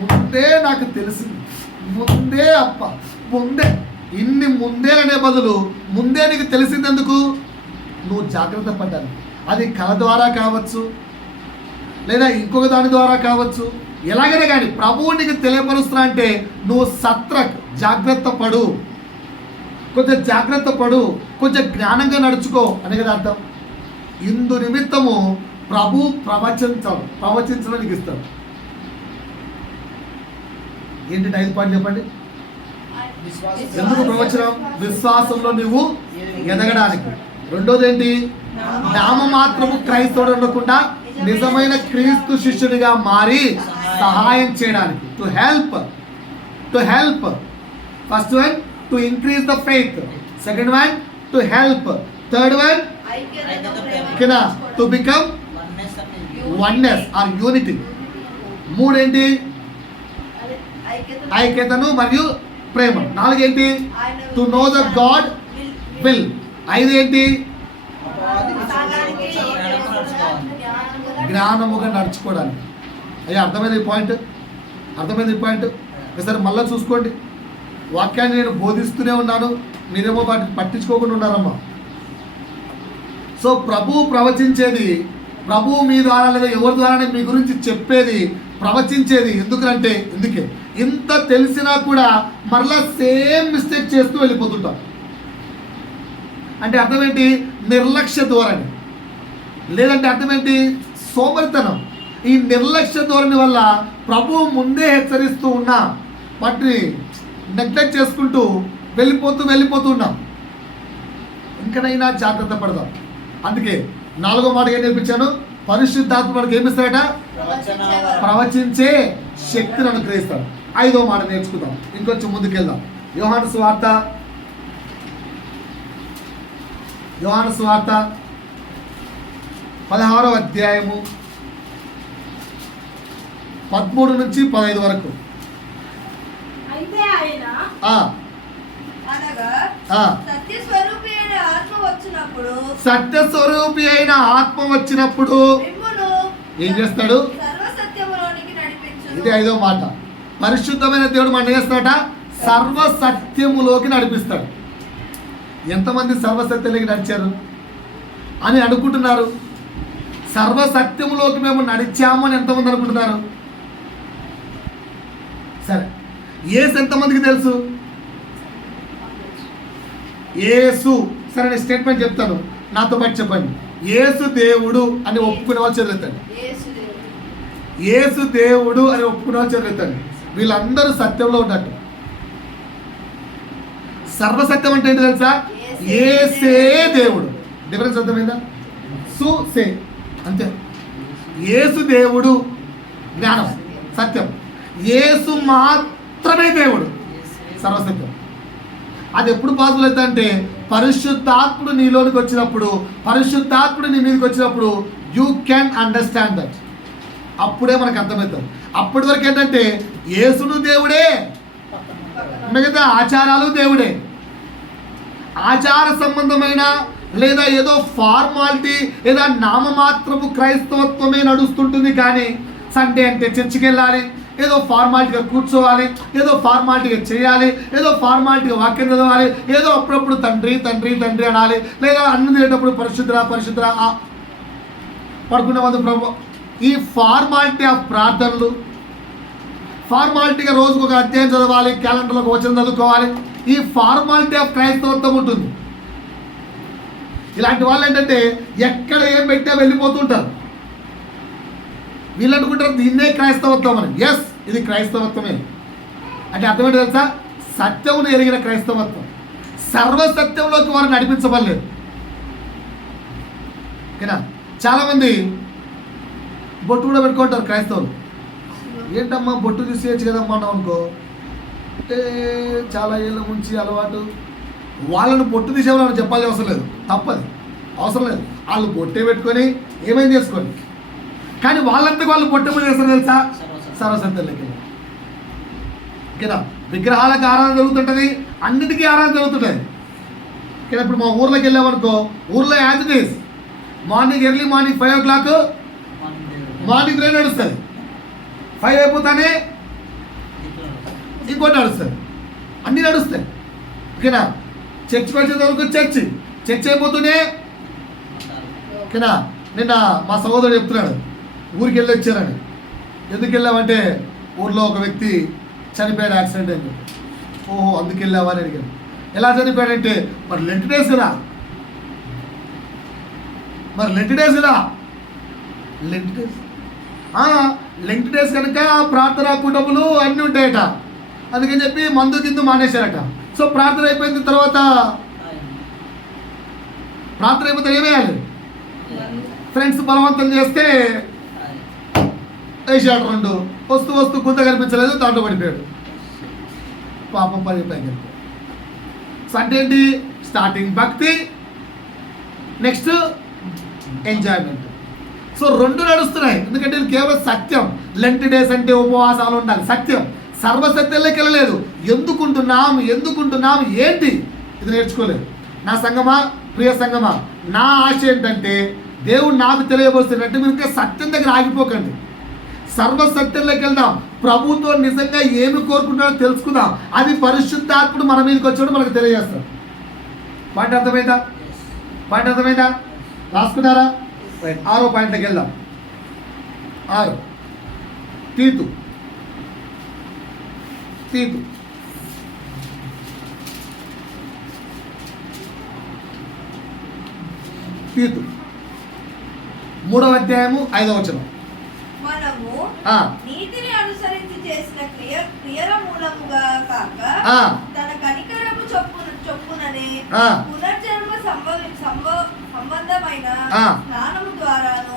ముందే నాకు తెలిసింది, ఇన్ని ముందేలనే బదులు ముందే నీకు తెలిసింది ఎందుకు? నువ్వు జాగ్రత్త పడ్డాను. అది కళ ద్వారా కావచ్చు, లేదా ఇంకొక దాని ద్వారా కావచ్చు, ఎలాగైనా కానీ ప్రభువు నీకు తెలియపరుస్తున్నా అంటే నువ్వు జాగ్రత్త పడు, కొంచెం జ్ఞానంగా నడుచుకో అని కదా అర్థం. ఇందు నిమిత్తము ప్రభు ప్రవచించడానికి ఇస్తాడు. ఏంటి 5 పాయింట్లు చెప్పండి. ఎందుకు ప్రవచనం? విశ్వాసంలో నువ్వు ఎదగడానికి. రెండోది ఏంటి? నామమాత్రము క్రైస్తవుడు ఉండకుండా నిజమైన క్రీస్తు శిష్యునిగా మారి సహాయం చేయడానికి. To help. First one to increase the faith, second one to help, third one to become oneness or unity. మూడేంటి? ఐక్యతను మరియు ప్రేమ. నాలుగేంటి? To know the God will. ఐదు ఏంటి? జ్ఞానముగా నడుచుకోవడానికి. అయ్యా అర్థమైంది ఈ పాయింట్? అర్థమైంది ఈ పాయింట్? ఒకసారి మళ్ళీ చూసుకోండి. వాక్యాన్ని నేను బోధిస్తూనే ఉన్నాను, మీరేమో వాటిని పట్టించుకోకుండా ఉన్నారమ్మా. సో ప్రభువు ప్రవచించేది, ప్రభువు మీ ద్వారా లేదా ఎవరి ద్వారానే మీ గురించి చెప్పేది, ప్రవచించేది ఎందుకంటే ఎందుకే ఇంత తెలిసినా కూడా మరలా సేమ్ మిస్టేక్ చేస్తూ వెళ్ళిపోతుంటాం. అంటే అర్థం ఏంటి? నిర్లక్ష్య ధోరణి, లేదంటే అర్థం ఏంటి? సోమరితనం. ఈ నిర్లక్ష్య ధోరణి వల్ల ప్రభువు ముందే హెచ్చరిస్తూ ఉన్నా వాటిని నెగ్లెక్ట్ చేసుకుంటూ వెళ్ళిపోతూ ఉన్నాం. ఇంకనైనా జాగ్రత్త పడదాం. అందుకే 4వ మాట ఏం నేర్పించాను? పరిశుద్ధాత్మ మనకి ఏమిస్తాడట? ప్రవచించే శక్తిని అనుగ్రహిస్తాడు. 5వ మాట నేర్చుకుందాం, ఇంకొంచెం ముందుకెళ్దాం. యోహాను సువార్త 16వ అధ్యాయము 13 నుంచి 15 వరకు. సత్యస్వరూపి అయిన ఆత్మ వచ్చినప్పుడు ఏం చేస్తాడు? ఇది 5వ మాట. పరిశుద్ధమైన దేవుడు మనం చేస్తాడట? సర్వసత్యములోకి నడిపిస్తాడు. ఎంతమంది సర్వసత్యంలోకి నడిచారు అని అనుకుంటున్నారు? సర్వసత్యములోకి మేము నడిచాము అని ఎంతమంది అనుకుంటున్నారు? సరే, యేసు ఎంతమందికి తెలుసు? యేసు, సరే నేను స్టేట్మెంట్ చెప్తాను, నాతో పాటు చెప్పండి. యేసు దేవుడు అని ఒప్పుకునే వాళ్ళు చదువుతాడు. యేసు దేవుడు అని ఒప్పుకునే వాళ్ళు చదువుతాడు. వీళ్ళందరూ సత్యంలో ఉన్నట్టు. సర్వసత్యం అంటే ఏంటి తెలుసా? యేసే దేవుడు. డిఫరెన్స్ అర్థమైందా? సే అంతే. యేసు దేవుడు జ్ఞానం సత్యం, యేసు మాత్రమే దేవుడు సర్వసత్యం. అది ఎప్పుడు పాసిబుల్ అవుతుంది అంటే పరిశుద్ధాత్ముడు నీలోనికి వచ్చినప్పుడు, పరిశుద్ధాత్ముడు నీ మీదకి వచ్చినప్పుడు యూ క్యాన్ అండర్స్టాండ్ దట్. అప్పుడే మనకు అర్థమవుతుంది. అప్పటి వరకు ఏంటంటే యేసును దేవుడే, మిగతా ఆచారాలు దేవుడే. ఆచార సంబంధమైన లేదా ఏదో ఫార్మాలిటీ లేదా నామమాత్రపు క్రైస్తవత్వమే నడుస్తుంటుంది. కానీ సండే అంటే చర్చికి వెళ్ళాలి, ఏదో ఫార్మాలిటీగా కూర్చోవాలి, ఏదో ఫార్మాలిటీగా చేయాలి, ఏదో ఫార్మాలిటీగా వాక్యం చదవాలి, ఏదో అప్పుడప్పుడు తండ్రి తండ్రి తండ్రి అనాలి, లేదా అన్నం తినేటప్పుడు పరిశుద్ధ పరిశుద్ధ పడుకునే మంది ప్రభు. ఈ ఫార్మాలిటీ ఆఫ్ ప్రార్థనలు, ఫార్మాలిటీగా రోజుకు ఒక అధ్యాయం చదవాలి, క్యాలెండర్లో ఒక వచనం చదువుకోవాలి, ఈ ఫార్మాలిటీ ఆఫ్ క్రైస్తవత్వం ఉంటుంది. ఇలాంటి వాళ్ళు ఏంటంటే ఎక్కడ ఏం పెట్టా వెళ్ళిపోతుంటారు. వీళ్ళు అనుకుంటారు దీన్నే క్రైస్తవత్వం అని. ఎస్, ఇది క్రైస్తవత్వమే. అంటే అర్థమేంటి తెలుసా? సత్యమును ఎరిగిన క్రైస్తవత్వం. సర్వసత్యంలోకి వారు నడిపించబడలేదు. ఓకేనా? చాలామంది బొట్టు కూడా పెట్టుకుంటారు క్రైస్తవులు. ఏంటమ్మా బొట్టు తీసేయచ్చు కదమ్మా అన్నాం అనుకో, అంటే చాలా ఏళ్ళ నుంచి అలవాటు. వాళ్ళను బొట్టు తీసేవాళ్ళని చెప్పాల్సిన అవసరం లేదు, తప్పది, అవసరం లేదు. వాళ్ళు బొట్టే పెట్టుకొని ఏమైంది చేసుకోండి. కానీ వాళ్ళంతకు వాళ్ళు బొట్టె చేస్తారు తెలుసా? సర్వసత్యంలోకి. ఓకేనా? విగ్రహాలకు ఆరాధన జరుగుతుంటుంది, అన్నిటికీ ఆరాధన జరుగుతుంటుంది. ఓకేనా? ఇప్పుడు మా ఊర్లోకి వెళ్ళామనుకో, ఊర్లో as it is morning early morning 5 o'clock morning train నడుస్తుంది. 5 అయిపోతానే ఇంకోటి నడుస్తుంది, అన్నీ నడుస్తాయి. ఓకేనా? చర్చ్ వచ్చేంత వరకు చర్చ్ అయిపోతూనే. ఓకేనా? నిన్న మా సహోదరుడు చెప్తున్నాడు ఊరికి వెళ్ళి వచ్చారని. ఎందుకు వెళ్ళామంటే ఊర్లో ఒక వ్యక్తి చనిపోయాడు, యాక్సిడెంట్ అయింది. ఓహో అందుకు వెళ్ళావా అని అడిగాను. ఎలా చనిపోయాడంటే మరి లెంట్ డేస్ కదా, లెంట్ డేస్ కనుక ప్రార్థన కుటుంబాలు అన్నీ ఉంటాయట. అందుకని చెప్పి మందు కింద మానేశారట. సో ప్రార్థన అయిపోయిన తర్వాత ఏమేయాలి? ఫ్రెండ్స్ బలవంతం చేస్తే వేసాడు 2. వస్తూ గుంత కనిపించలేదు, దాంట్లో పడిపోయాడు. పాపం పడిపోయింది. సో అంటే ఏంటి? స్టార్టింగ్ భక్తి, నెక్స్ట్ ఎంజాయ్మెంట్. సో రెండు నడుస్తున్నాయి. ఎందుకంటే ఇది కేవలం సత్యం. లెంట్ డేస్ అంటే ఉపవాసాలు ఉండాలి, సత్యం. సర్వసత్యంలోకి వెళ్ళలేదు. ఎందుకుంటున్నాం ఏంటి ఇది నేర్చుకోలేదు. నా సంగమా, ప్రియ సంగమా, నా ఆశ ఏంటంటే దేవుడు నాకు తెలియబోతున్నట్టు మీరు ఇంకా సత్యం దగ్గర ఆగిపోకండి. సర్వసత్యంలోకి వెళ్దాం. ప్రభుతో నిజంగా ఏమి కోరుకుంటాడో తెలుసుకుందాం. అది పరిశుద్ధాత్ముడు మన మీదకి వచ్చాడు మనకు తెలియజేస్తాడు. పాయింట్ అర్థమైందా? రాసుకున్నారా? 6వ పాయింట్లోకి వెళ్దాం. 6 తీతు తీతు 3వ అధ్యాయము 5వ వచనం. మనము నీతిని అనుసరించి చేసిన క్రియల మూలముగా కాక తన కనికరము చొప్పుననే పునర్జన్మ సంబంధమైన స్నానము ద్వారాను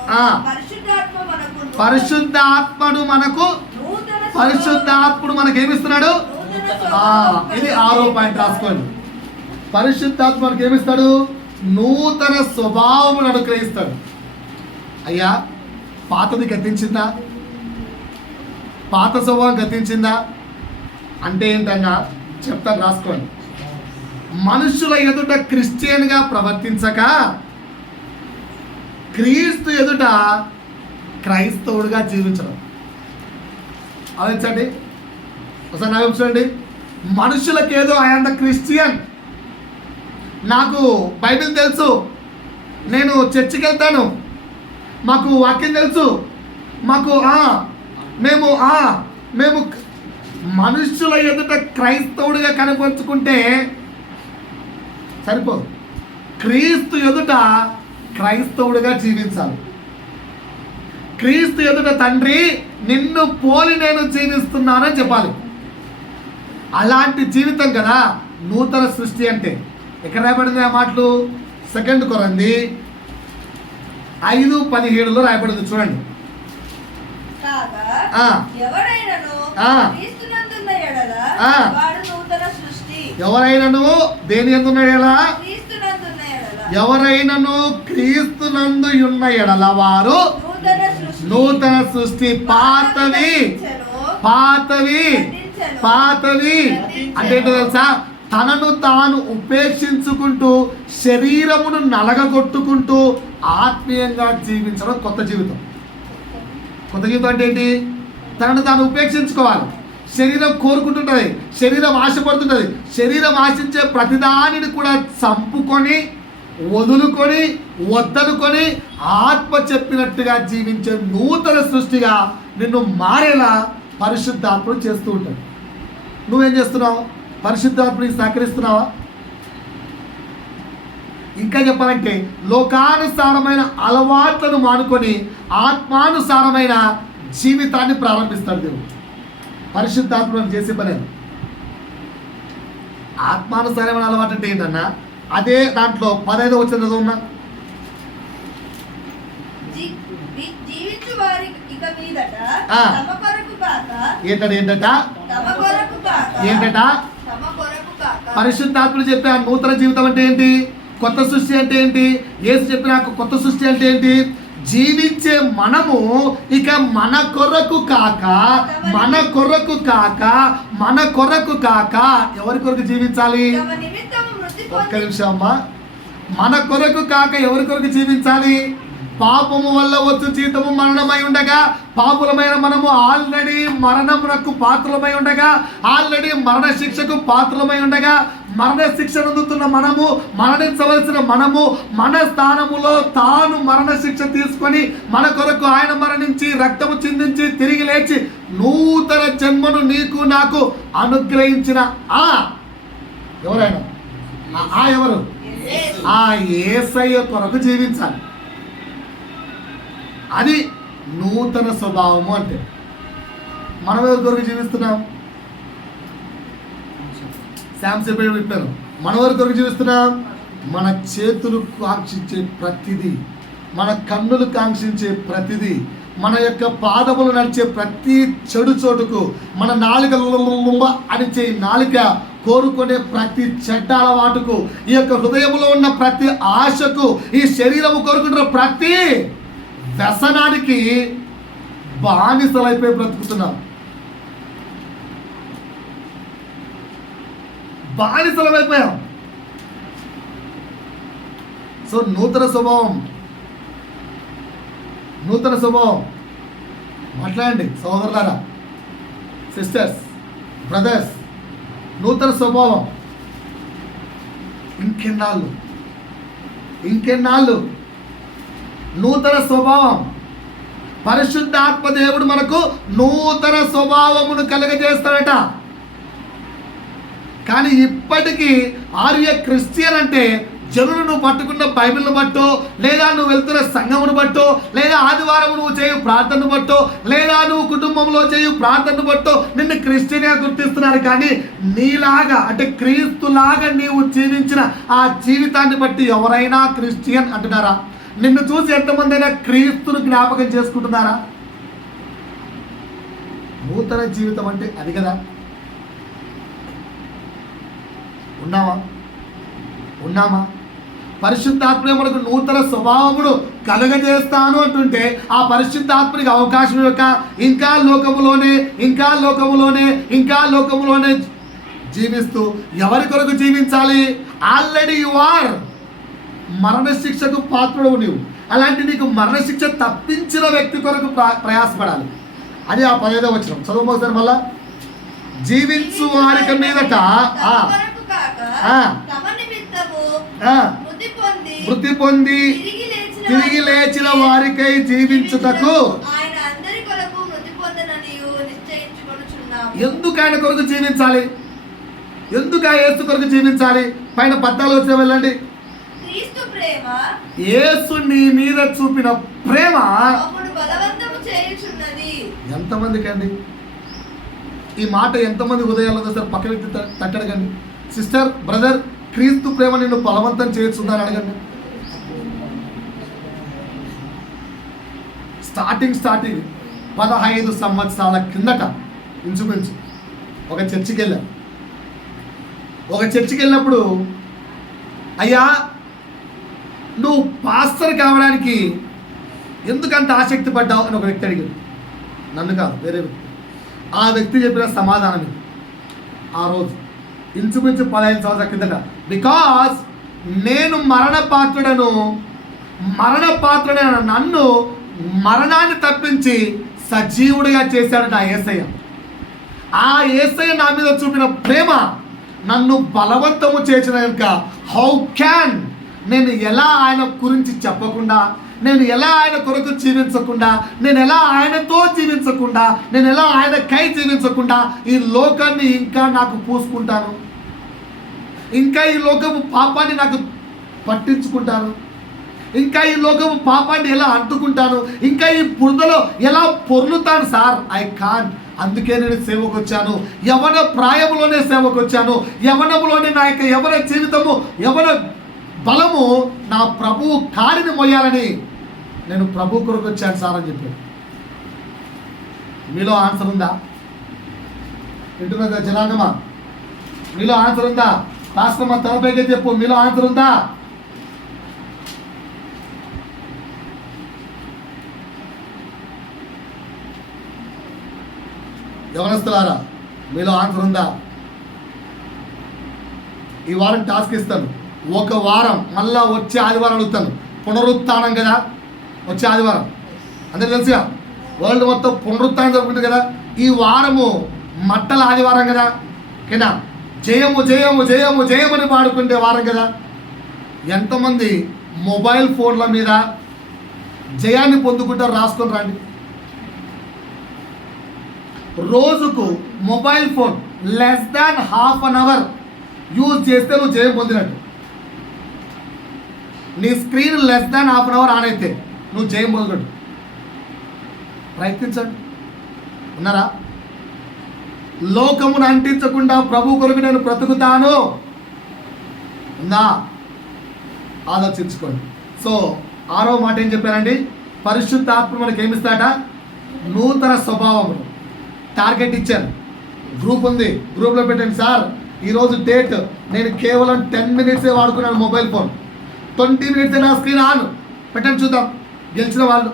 పరిశుద్ధాత్ముడు మనకు ఏమిస్తున్నాడు? ఇది 6వ పాయింట్ రాసుకోండి. పరిశుద్ధాత్మ మనకు ఏమిస్తాడు? నూతన స్వభావం అనుగ్రహిస్తాడు. అయ్యా, పాతది గతించిందా? పాత స్వభావం గతించిందా అంటే ఏంటన్నా చెప్తాను, రాసుకోండి. మనుషుల ఎదుట క్రిస్టియన్గా ప్రవర్తించక క్రీస్తు ఎదుట క్రైస్తవుడిగా జీవించడం. ఆలోచించండి ఒకసారి, నాకు చూడండి. మనుషులకేదో ఐఎమ్ ద క్రిస్టియన్, నాకు బైబిల్ తెలుసు, నేను చర్చికి వెళ్తాను, మాకు వాక్యం తెలుసు, మాకు మేము మనుషుల ఎదుట క్రైస్తవుడిగా కనపరుచుకుంటే సరిపోదు. క్రీస్తు ఎదుట క్రైస్తవుడిగా జీవించాలి. క్రీస్తు ఎదుట తండ్రి నిన్ను పోలి నేను జీవిస్తున్నానని చెప్పాలి. అలాంటి జీవితం కదా నూతన సృష్టి అంటే. ఎక్కడ రాయబడింది ఆ మాటలు? 2 కొరింథీ 5:17 రాయబడింది, చూడండి. ఎవరైనను దేని యందున్న ఎడల? ఎవరైనను క్రీస్తునందు ఉన్న ఎడల వారు నూతన సృష్టి. పాతవి అంటే ఏంటో తెలుసా? తనను తాను ఉపేక్షించుకుంటూ శరీరమును నలగగొట్టుకుంటూ ఆత్మీయంగా జీవించడం కొత్త జీవితం. కొత్త జీవితం అంటే ఏంటి? తనను తాను ఉపేక్షించుకోవాలి. శరీరం కోరుకుంటుంటుంది, శరీరం ఆశపడుతుంటుంది. శరీరం ఆశించే ప్రతిదానిని కూడా చంపుకొని, వదులుకొని, వద్దనుకొని ఆత్మ చెప్పినట్టుగా జీవించే నూతన సృష్టిగా నిన్ను మారేలా పరిశుద్ధాత్ముడు చేస్తూ ఉంటాడు. నువ్వేం చేస్తున్నావు? పరిశుద్ధాత్ముడికి సహకరిస్తున్నావా? ఇంకా చెప్పాలంటే లోకానుసారమైన అలవాట్లను మానుకొని ఆత్మానుసారమైన జీవితాన్ని ప్రారంభిస్తాడు దేవుడు. పరిశుద్ధాత్మను చేసే పని. ఆత్మానుసారమైన అలవాటు అంటే ఏంటన్నా? అదే దాంట్లో 15వ వచనం ఉన్నా ఏంటట పరిశుద్ధాత్ముడు చెప్పే నూతన జీవితం అంటే ఏంటి? కొత్త సృష్టి అంటే ఏంటి? యేసు చెప్పిన కొత్త సృష్టి అంటే ఏంటి? జీవించే మనము ఇక మన కొరకు కాక ఎవరి కొరకు జీవించాలి? ఒక్క నిమిషం అమ్మా. మన కొరకు కాక ఎవరి కొరకు జీవించాలి? పాపము వల్ల వచ్చు జీతము మరణమై ఉండగా, పాపులమైన మనము ఆల్రెడీ మరణమునకు పాత్రలమై ఉండగా, ఆల్రెడీ మరణ శిక్షకు పాత్రలమై ఉండగా, మరణ శిక్ష అందుతున్న మనము, మరణించవలసిన మనము, మన స్థానములో తాను మరణ శిక్ష తీసుకొని మన కొరకు ఆయన మరణించి రక్తము చిందించి తిరిగి లేచి నూతన జన్మను నీకు నాకు అనుగ్రహించిన ఎవరైనా ఎవరు? ఆ యేసయ్య కొరకు జీవించాలి. అది నూతన స్వభావము అంటే. మనం ఎవరి కొరకు జీవిస్తున్నాం? శాంసన్ చెప్పాను, మనం ఎవరి కొరకు జీవిస్తున్నాం? మన చేతులు కాంక్షించే ప్రతిదీ, మన కన్నులు కాంక్షించే ప్రతిదీ, మన యొక్క పాదములు నడిచే ప్రతి చెడు చోటుకు, మన నాలుక అనిచే నాలుక కోరుకునే ప్రతి చెడ్డ అలవాటుకు, ఈ యొక్క హృదయంలో ఉన్న ప్రతి ఆశకు, ఈ శరీరము కోరుకుంటున్న ప్రతి వ్యసనానికి బానిసలైపోయి బ్రతుకుతున్నాం. బానిసలమైపోయాం. సో నూతన స్వభావం మాట్లాడండి సహోదరులారా, సిస్టర్స్, బ్రదర్స్. నూతన స్వభావం ఇంకెన్నాళ్ళు నూతన స్వభావం. పరిశుద్ధాత్మ దేవుడు మనకు నూతన స్వభావమును కలుగజేస్తాడట. కానీ ఇప్పటికీ ఆర్య క్రిస్టియన్ అంటే జనులు నువ్వు పట్టుకున్న బైబిల్ను బట్టో, లేదా నువ్వు వెళ్తున్న సంఘమును బట్టో, లేదా ఆదివారం నువ్వు చేయు ప్రార్థనను బట్టో, లేదా నువ్వు కుటుంబంలో చేయు ప్రార్థనను బట్టో నిన్ను క్రిస్టియన్గా గుర్తిస్తున్నారు. కానీ నీలాగా అంటే క్రీస్తులాగా నీవు జీవించిన ఆ జీవితాన్ని బట్టి ఎవరైనా క్రిస్టియన్ అంటున్నారా? నిన్ను చూసి ఎంతమంది అయినా క్రీస్తును జ్ఞాపకం చేసుకుంటున్నారా? నూతన జీవితం అంటే అది కదా. ఉన్నామా? పరిశుద్ధాత్మ మనకు నూతన స్వభావమును కలుగజేస్తాను అంటుంటే ఆ పరిశుద్ధాత్మనికి అవకాశం యొక్క ఇంకా లోకములోనే జీవిస్తూ ఎవరి కొరకు జీవించాలి? ఆల్రెడీ యు ఆర్ మరణశిక్షకు పాత్రుడవు నీవు. అలాంటి నీకు మరణశిక్ష తప్పించిన వ్యక్తి కొరకు ప్రయాసపడాలి. అది ఆ 15వ వచనం చదువు ఒకసారి మళ్ళా. జీవించు వారిక మీదట మృతి పొంది తిరిగి లేచిన వారికై జీవించుటకు. ఎందుకు ఆయన కొరకు జీవించాలి? ఎందుకు ఆ యేసు కొరకు జీవించాలి? పైన 14 వచ్చిన వెళ్ళండి. యేసు నీ మీద చూపిన ప్రేమ ఎంతమందికి అండి? ఈ మాట ఎంతమంది ఉదయాల్లో సార్ పక్క వ్యక్తి తట్టడగండి. సిస్టర్, బ్రదర్, క్రీస్తు ప్రేమ నిన్ను బలవంతం చేయొచ్చుందని అడగండి. స్టార్టింగ్ 15 సంవత్సరాల కిందట ఇంచుమించు ఒక చర్చికి వెళ్ళినప్పుడు, అయ్యా నువ్వు పాస్టర్ కావడానికి ఎందుకంత ఆసక్తి పడ్డావు అని ఒక వ్యక్తి అడిగాడు. నన్ను కాదు, వేరే వ్యక్తి. ఆ వ్యక్తి చెప్పిన సమాధానం ఇది. ఆ రోజు ఇంచుమించు 15 సంవత్సరాల కిందట, బికాస్ నేను మరణపాత్రుడైన నన్ను మరణాన్ని తప్పించి సజీవుడిగా చేశాడట ఆ యేసయ్య. ఆ యేసయ్య నా మీద చూపిన ప్రేమ నన్ను బలవంతము చేసిన కనుక హౌ క్యాన్ నేను ఎలా ఆయన గురించి చెప్పకుండా, నేను ఎలా ఆయన కొరకు జీవించకుండా, నేను ఎలా ఆయనతో జీవించకుండా, నేను ఎలా ఆయనకై జీవించకుండా ఈ లోకాన్ని ఇంకా నాకు పూసుకుంటాను, ఇంకా ఈ లోకము పాపాన్ని నాకు పట్టించుకుంటాను, ఇంకా ఈ లోకము పాపాన్ని ఎలా అంటుకుంటాను, ఇంకా ఈ బురదలో ఎలా పొర్లుతాను సార్. I can't. అందుకే నేను సేవకు వచ్చాను. యవన ప్రాయములోనే సేవకు వచ్చాను. యవనములోనే నా యొక్క యవన జీవితము, యవన బలము నా ప్రభువు కాడిని మొయ్యాలని నేను ప్రభు కొరకు వచ్చాను సార్ అని చెప్పాడు. మీలో ఆన్సర్ ఉందా? వింటున్నదా జనాంగమా? మీలో ఆన్సర్ ఉందా? పాస్టర్ మా తలపైకే చెప్పు, మీలో ఆన్సర్ ఉందా? యవనస్తులారా, మీలో ఆన్సర్ ఉందా? ఈ వారం టాస్క్ ఇస్తాను. ఒక వారం మళ్ళా వచ్చే ఆదివారం అడుగుతాను. పునరుత్థానం కదా వచ్చే ఆదివారం, అందరికి తెలుసుగా వరల్డ్ మొత్తం పునరుత్థానం జరుగుతుంది కదా. ఈ వారము మట్టల ఆదివారం కదా, ఓకేనా? జయము జయము జయము జయమని పాడుకుంటే వారం కదా. ఎంతమంది మొబైల్ ఫోన్ల మీద జయాన్ని పొందుకుంటారు? రాసుకొని రండి. రోజుకు mobile phone less than ½ an hour use చేస్తే నువ్వు జయం పొందినట్టు. నీ screen less than ½ an hour on అయితే నువ్వు జయం పొందినట్టు. ప్రయత్నించండి. ఉన్నారా? లోకమును అంటించకుండా ప్రభు కొరకు నేను బ్రతుకుతాను ఉందా? ఆలోచించుకోండి. సో 6వ మాట ఏం చెప్పారండి? పరిశుద్ధాత్మ మనకి ఏమిస్తాట? నూతన స్వభావమును. టార్గెట్ ఇచ్చాను. గ్రూప్ ఉంది, గ్రూప్లో పెట్టండి. సార్ ఈరోజు డేట్, నేను కేవలం 10 minutes వాడుకున్నాను మొబైల్ ఫోన్, 20 minutes నా స్క్రీన్ ఆన్ పెట్టండి, చూద్దాం. గెలిచిన వాళ్ళు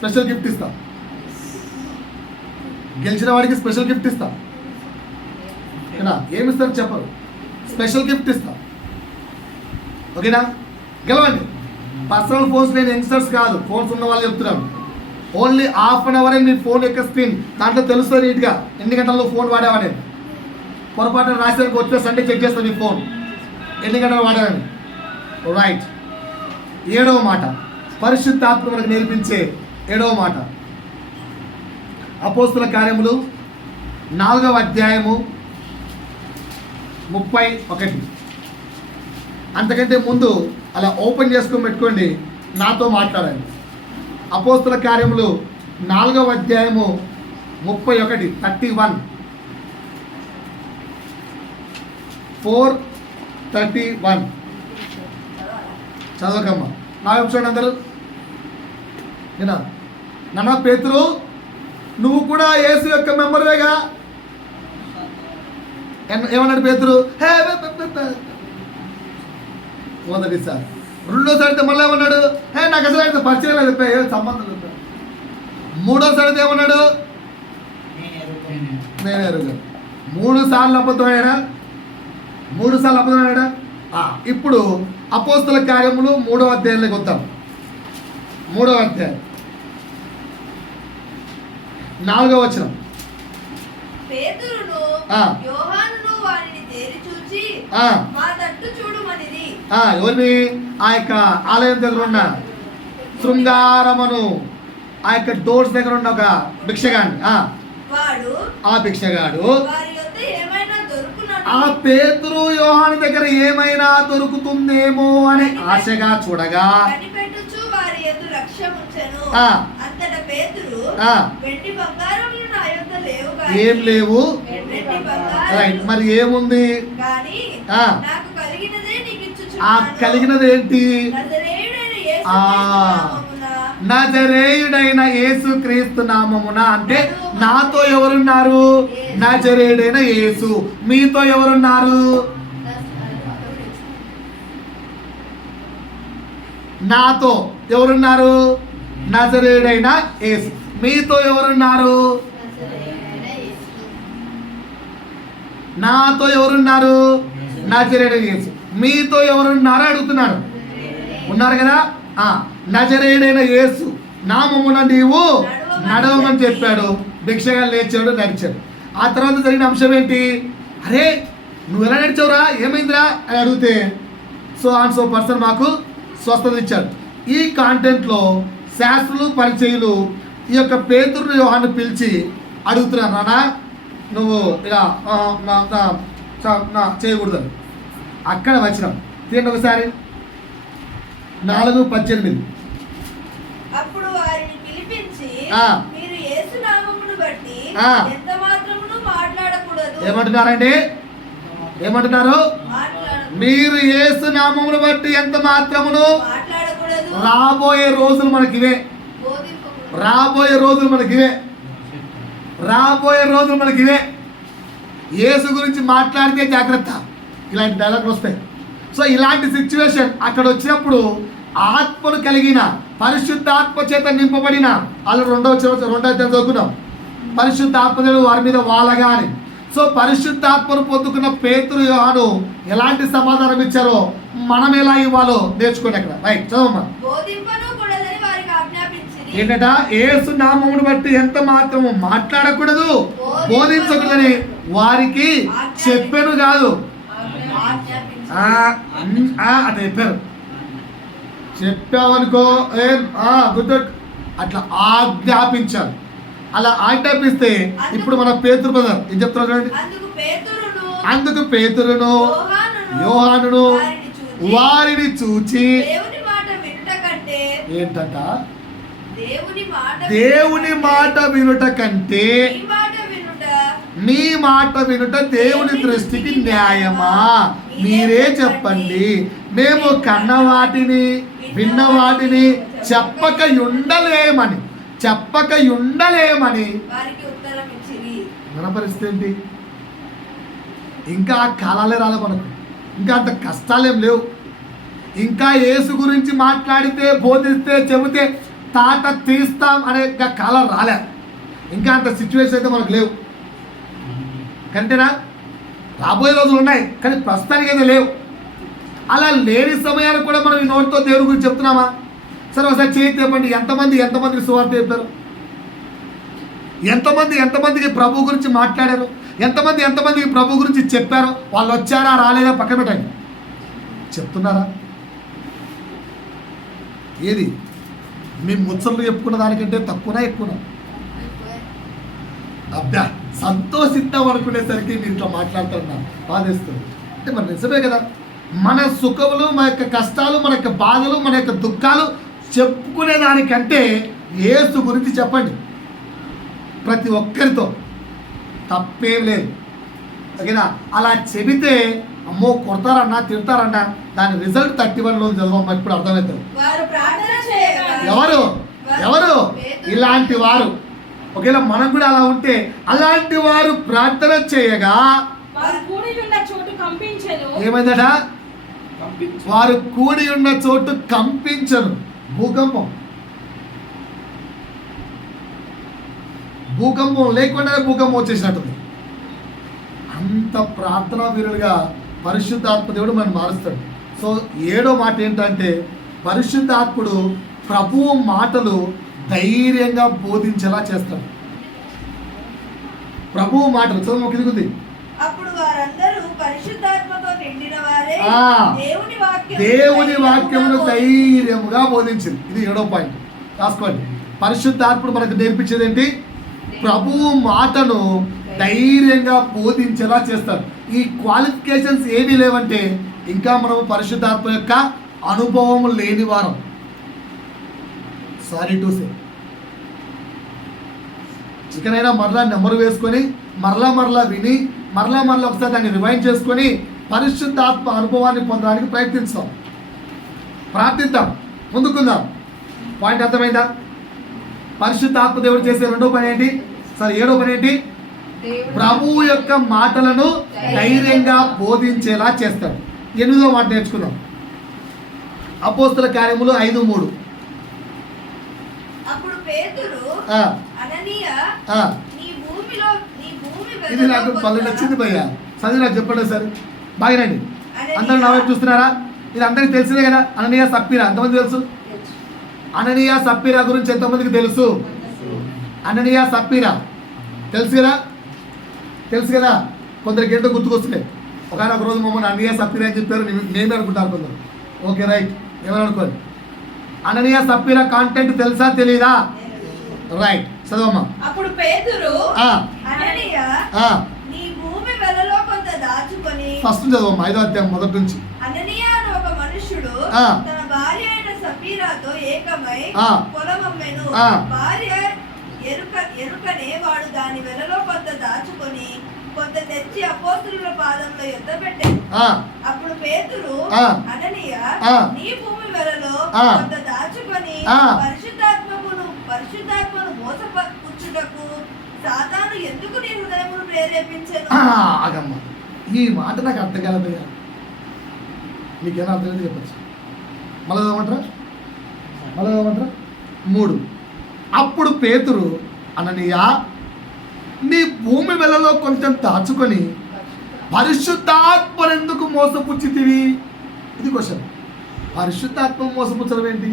స్పెషల్ గిఫ్ట్ ఇస్తా. గెలిచిన వాడికి స్పెషల్ గిఫ్ట్ ఇస్తా. ఓకేనా? ఏమిస్తారు చెప్పరు, స్పెషల్ గిఫ్ట్ ఇస్తా. ఓకేనా? గెలవండి. పర్సనల్ ఫోన్స్ నేను యంగ్స్టర్స్ కాదు, ఫోన్స్ ఉన్న వాళ్ళు చెప్తున్నాను. ఓన్లీ హాఫ్ అన్ అవరే మీ ఫోన్ యొక్క స్క్రీన్ దాంట్లో తెలుస్తుంది నీట్గా ఎన్ని గంటల్లో ఫోన్ వాడేవాడే. పొరపాటున రాసేందుకు వచ్చే సండే చెక్ చేస్తాను మీ ఫోన్ ఎన్ని గంటలు వాడాలని. రైట్. 7వ మాట, పరిశుద్ధాత్మ మనకు నేర్పించే 7వ మాట, అపోస్తుల కార్యములు 4వ అధ్యాయము 31. అంతకంటే ముందు అలా ఓపెన్ చేసుకొని పెట్టుకోండి, నాతో మాట్లాడండి. అపోస్తుల కార్యములు 4వ అధ్యాయము 31, 31, 4:31. చదవకమ్మా, నా చూడండి అందరూ. ఏనా నాన్న పేతురు, నువ్వు కూడా యేసు యొక్క మెంబర్వేగా. ఏమన్నాడు పేతురు? మొదటిసారి. రెండోసారి అయితే మళ్ళీ ఏమన్నాడు? నాకు అసలు అయితే పరిచయం లేదు, ఏ సంబంధం లేదు. మూడోసారి అయితే ఏమన్నాడు? నేను ఎరుగను. 3 సార్లు అబద్ధమయ్యాడా? 3 సార్లు అబద్ధమయ్యాడా? ఇప్పుడు అపోస్తుల కార్యములు 3వ అధ్యాయంలోకి వద్దాం. 3వ అధ్యాయం 4వ వచనం. పేతురును యోహానును వారిని తేరి చూచి మా తట్టు చూడుమనిరి. ఎవరిని? ఆ యొక్క ఆలయం దగ్గర ఉన్న శృంగారమును, ఆ యొక్క డోర్స్ దగ్గర ఉన్న ఒక భిక్షగాడు. వాడు ఆ భిక్షగాడు వారి యొద్ద ఏమైనా దొరుకునని, ఆ పేతురు యోహాను దగ్గర ఏమైనా దొరుకుతుందేమో అని ఆశగా చూడగా కనిపెట్టుచు వారి యొద్ద లక్ష్య ఉంచెను. అంతటా పేతురు, వెండి బంగారములు నా యొద్ద లేవు గాని, ఏం లేవు. వెండి బంగారం రైట్. మరి ఏముంది? గాని నాకు కలిగినదే నీకు ఇచ్చుచున్నాను. ఆ కలిగినది ఏంటి? నజరేయుడైన యేసు క్రీస్తు నామమున. అంటే నాతో ఎవరున్నారు? నజరేయుడైన యేసు. మీతో ఎవరున్నారు? నాతో ఎవరున్నారు? నజరేయుడైన యేసు. మీతో ఎవరున్నారు? నాతో ఎవరున్నారు? నజరేయుడైన యేసు. మీతో ఎవరున్నారు అడుగుతున్నాడు. ఉన్నారు కదా? నజరేయుడైన యేసు నామమున నీవు నడవమని చెప్పాడు. భిక్షగా లేచాడు, నడిచాడు. ఆ తర్వాత జరిగిన అంశం ఏంటి? అరే నువ్వు ఎలా నడిచావురా, ఏమైందిరా అని అడిగితే సో పర్సన్ మాకు స్వస్థత ఇచ్చాడు. ఈ కాంటెంట్లో శాస్త్రులు పరిచయులు ఈ యొక్క పేతురు యోహాను పిలిచి అడుగుతున్నారు, నాన్న నువ్వు ఇలా చేయకూడదని. అక్కడ వచ్చినాం. తీయండి ఒకసారి. 4:18. అప్పుడు వారిని పిలిపించి మీరు యేసు నామమును బట్టి ఎంత మాత్రమును మాట్లాడకూడదు. ఏమంటున్నారండి? ఏమంటున్నారు? మీరు యేసు నామమును బట్టి ఎంత మాత్రమును మాట్లాడకూడదు. రాబోయే రోజులు మనకివే. రాబోయే రోజులు మనకివే. రాబోయే రోజులు మనకివే. యేసు గురించి మాట్లాడితే జాగ్రత్త, ఇలాంటి డైలాగులు వస్తాయి. సో ఇలాంటి సిచ్యువేషన్ అక్కడ వచ్చినప్పుడు ఆత్మను కలిగిన పరిశుద్ధాత్మ చేత నింపబడిన వాళ్ళు 2వ చదువుకున్నాం. పరిశుద్ధ ఆత్మను వారి మీద వాలగా అని. సో పరిశుద్ధాత్మను పొందుకున్న పేతురు యోహాను ఎలాంటి సమాధానం ఇచ్చారో మనం ఎలా ఇవ్వాలో నేర్చుకోండి అక్కడ. రైట్, చదవమ్మా. ఏంటట? యేసు నామమును బట్టి ఎంత మాత్రము మాట్లాడకూడదు, బోధించకూడదని వారికి చెప్పాను కాదు. అట్లా చెప్పారు. చెప్పావనుకో గుడ్, అట్లా ఆజ్ఞాపించారు. అలా ఆజ్ఞాపిస్తే ఇప్పుడు మన పేతురు బ్రదర్ ఏం చెప్తున్నారు చూడండి. అందుకు పేతురును యోహానును వారిని చూచి ఏంటంట? దేవుని మాట వినుట కంటే మీ మాట వినుట దేవుని దృష్టికి న్యాయమా? మీరే చెప్పండి. మేము కన్న వాటిని విన్న వాటిని చెప్పక ఉండలేమని మన పరిస్థితి ఏంటి? ఇంకా కాలాలే రాలే మనకు. ఇంకా అంత కష్టాలేం లేవు. ఇంకా యేసు గురించి మాట్లాడితే, బోధిస్తే, చెబితే తాట తీస్తాం అనే కాలం రాలే, ఇంకా అంత సిచ్యువేషన్ అయితే మనకు లేవు. కంటేనా? రాబోయే రోజులు ఉన్నాయి కానీ ప్రస్తుతానికి అయితే లేవు. అలా లేని సమయానికి కూడా మనం ఈ నోటితో దేవుడి గురించి చెప్తున్నామా? సరే ఒకసారి చేతి చెప్పండి, ఎంతమందికి సువార్త చెప్పారు? ఎంతమందికి ప్రభు గురించి మాట్లాడారు? ఎంతమందికి ప్రభు గురించి చెప్పారు? వాళ్ళు వచ్చారా రాలేదా పక్కన పెట్టండి. చెప్తున్నారా? ఏది మీ ముచ్చట్లు చెప్పుకున్న దానికంటే తక్కువనా ఎక్కువనా? అబ్బా సంతోషిద్దాం అనుకునేసరికి మీరు ఇట్లా మాట్లాడుతున్నారు, బాధేస్తుంది. అంటే మరి నిజమే కదా, మన సుఖములు, మన యొక్క కష్టాలు, మన యొక్క బాధలు, మన యొక్క దుఃఖాలు చెప్పుకునే దానికంటే యేసు గురించి చెప్పండి. ప్రతి ఒక్కరితో తప్పేం లేదు, ఓకేనా? అలా చెబితే అమ్మో కొడతారన్నా తిడతారన్నా దాని రిజల్ట్ 31లో చదవమ్మా, ఇప్పుడు అర్థమవుతుంది. ఎవరు ఇలాంటి వారు, ఒకవేళ మనం కూడా అలా ఉంటే, అలాంటి వారు ప్రార్థన చేయగా ఏమైందట? వారు కూడి ఉన్న చోటు కంపించను. భూకంపం లేకుండానే భూకంపం వచ్చేసినట్టుంది. అంత ప్రార్థనా వీరులుగా పరిశుద్ధాత్మ దేవుడు మనం మారుస్తాడు. సో 7వ మాట ఏంటంటే, పరిశుద్ధాత్ముడు ప్రభువు మాటలు ధైర్యంగా బోధించేలా చేస్తాడు. ప్రభువు మాటలు చదువు కిందికుంది. అప్పుడు వారందరూ పరిశుద్ధాత్మతో నిండిన వారే దేవుని వాక్యమును ధైర్యముగా బోధించింది. ఇది 7వ పాయింట్, రాసుకోండి. పరిశుద్ధాత్ముడు మనకు నేర్పించేది ఏంటి? ప్రభువు మాటను ధైర్యంగా బోధించేలా చేస్తారు. ఈ క్వాలిఫికేషన్స్ ఏమీ లేవంటే ఇంకా మనము పరిశుద్ధాత్మ యొక్క అనుభవం లేని వారం. Sorry to say. ఇకనైనా మరలా నెంబర్ వేసుకొని మరలా విని మరలా ఒకసారి దాన్ని రివైండ్ చేసుకొని పరిశుద్ధాత్మ అనుభవాన్ని పొందడానికి ప్రయత్నిస్తాం, ప్రార్థిద్దాం, ముందుకుందాం. పాయింట్ అర్థమైందా? పరిశుద్ధాత్మ దేవుడు చేసే 2వ పని ఏంటి? 7వ పని ఏంటి? ప్రభువు యొక్క మాటలను ధైర్యంగా బోధించేలా చేస్తాడు. 8వ మాట నేర్చుకుందాం. అపోస్తల కార్యములు 5:3. అప్పుడు పేతురు అననీయ ఇది నాకు పళ్ళు నచ్చింది భయ్యా, చదివి నాకు చెప్పండి సార్. బాగానండి, అందరూ నా వైపు చూస్తున్నారా? ఇది అందరికీ తెలిసిందే కదా. అననీయ సప్పీరా ఎంతమంది తెలుసు? అననీయ సప్పీరా గురించి ఎంతమందికి తెలుసు? అననీయ సప్పీరా తెలుసు కదా. కొందరికి ఏంటో గుర్తుకొస్తున్నాయి. ఒకనొక రోజు మమ్మల్ని అననీయ సప్పీరా అని చెప్పారు, నేనే అనుకుంటారు కొందరు. ఓకే రైట్, ఎవరు అనుకోండి. అననీయ సప్పీరా కాంటెంట్ తెలుసా తెలీదా? రైట్, చదవమ్మా. అప్పుడు పేతురు అననీయ నీ భూమి వెలలో కొంత దాచుకొని, ఫస్ట్ చదవమ్మా 5వ అధ్యాయం మొదటి నుంచి. అననీయ అనే ఒక మనుష్యుడు తన భార్య అయిన సఫీరాతో ఏకమై పొలం అమ్మెను. భార్య ఎరుకనే వాడు దాని వెలలో కొంత దాచుకొని కొంత తెచ్చి అపోస్తలుల పాదంలో ఎత్తబెట్టాడు. అప్పుడు పేతురు అననీయ నీ భూమి వెలలో కొంత దాచుకొని పరిశుద్ధాత్మను మోసపుచ్చుటకు సాతాను ఎందుకు నీ హృదయమును ప్రేరేపించెను? ఈ మాట నాకు అర్థం కాలేదయ్యా, మీకేనా అర్థమైంది చెప్పచ్చు. మళ్ళీ చదవమంటారా? 3. అప్పుడు పేతురు అననీయ నీ భూమి వెలలో కొంచెం దాచుకొని పరిశుద్ధాత్మను ఎందుకు మోసపుచ్చితివి? ఇది క్వశ్చన్. పరిశుద్ధాత్మ మోసపుచ్చడం ఏంటి?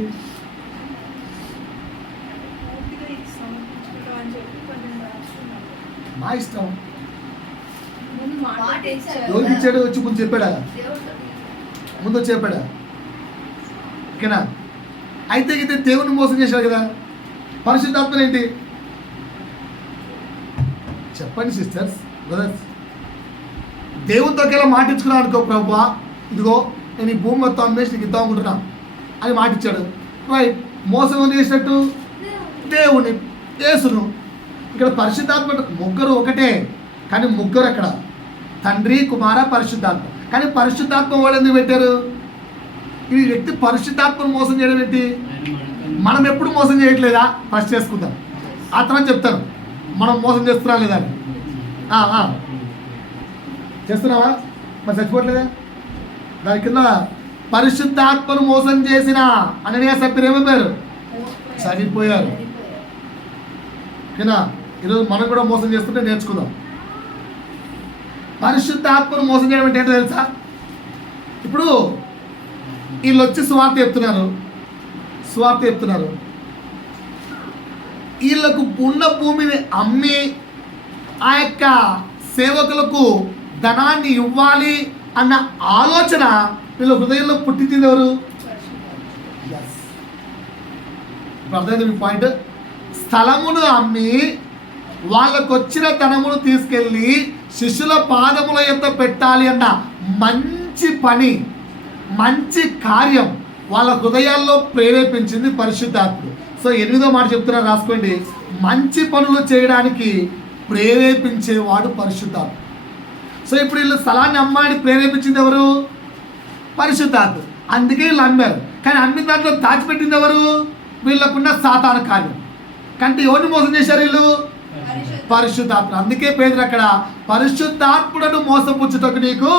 మా ఇష్టం. ఎవరికి ఇచ్చాడు? వచ్చి ముందు చెప్పాడా? ఓకేనా? అయితే ఇది దేవుని మోసం చేశాడు కదా. పరిశుద్ధాత్మ ఏంటి చెప్పండి సిస్టర్స్, బ్రదర్స్. దేవునితో ఎలా మాటించుకున్నాను అనుకో, ప్రభువా ఇదిగో నేను ఈ భూమి మొత్తం అమ్మేసి నీకు ఇద్దాం అనుకుంటున్నా అని మాటిచ్చాడు. రైట్, మోసం ఏం చేసినట్టు? దేవుని యేసును. ఇక్కడ పరిశుద్ధాత్మ ముగ్గురు ఒకటే కానీ ముగ్గురు అక్కడ, తండ్రి కుమార పరిశుద్ధాత్మ. కానీ పరిశుద్ధాత్మ వాళ్ళు ఎందుకు పెట్టారు? ఈ వ్యక్తి పరిశుద్ధాత్మను మోసం చేయడం ఏంటి? మనం ఎప్పుడు మోసం చేయట్లేదా? ఫస్ట్ చేసుకుందాం, ఆ తర్వాత చెప్తాను మనం మోసం చేస్తున్నా లేదా అని. చేస్తున్నావా? మరి చచ్చిపోవట్లేదా? దాని కింద పరిశుద్ధాత్మను మోసం చేసిన అననీయ సప్పీరా ఏమైపోయారు? చనిపోయారు. ఓకేనా? ఈరోజు మనం కూడా మోసం చేస్తుంటే నేర్చుకుందాం. పరిశుద్ధాత్మను మోసం చేయడం అంటే ఏంటో తెలుసా? ఇప్పుడు వీళ్ళు వచ్చి సువార్త చెప్తున్నారు. వీళ్ళకు ఉన్న భూమిని అమ్మి ఆ యొక్క సేవకులకు ధనాన్ని ఇవ్వాలి అన్న ఆలోచన వీళ్ళ హృదయంలో పుట్టింది ఎవరు? అర్థమైంది మీ పాయింట్? స్థలమును అమ్మి వాళ్ళకు వచ్చిన ధనమును తీసుకెళ్ళి శిష్యుల పాదముల యొక్క పెట్టాలి అన్న మంచి పని, మంచి కార్యం వాళ్ళ హృదయాల్లో ప్రేరేపించింది పరిశుద్ధాత్ముడు. సో 8వ మాట చెప్తున్నా, రాసుకోండి. మంచి పనులు చేయడానికి ప్రేరేపించేవాడు పరిశుద్ధాత్ముడు. సో ఇప్పుడు వీళ్ళు స్థలాన్ని అమ్మాడిని ప్రేరేపించింది ఎవరు? పరిశుద్ధాత్ముడు. అందుకే వీళ్ళు అమ్మారు. కానీ అమ్మిన దాంట్లో దాచిపెట్టింది ఎవరు? వీళ్ళకున్న సాతాను కార్యం. కంటే ఎవరిని మోసం చేశారు వీళ్ళు? పరిశుద్ధాత్ముడు. అందుకే పేదలు అక్కడ పరిశుద్ధాత్ముడను మోసపుచ్చుటకు నీకు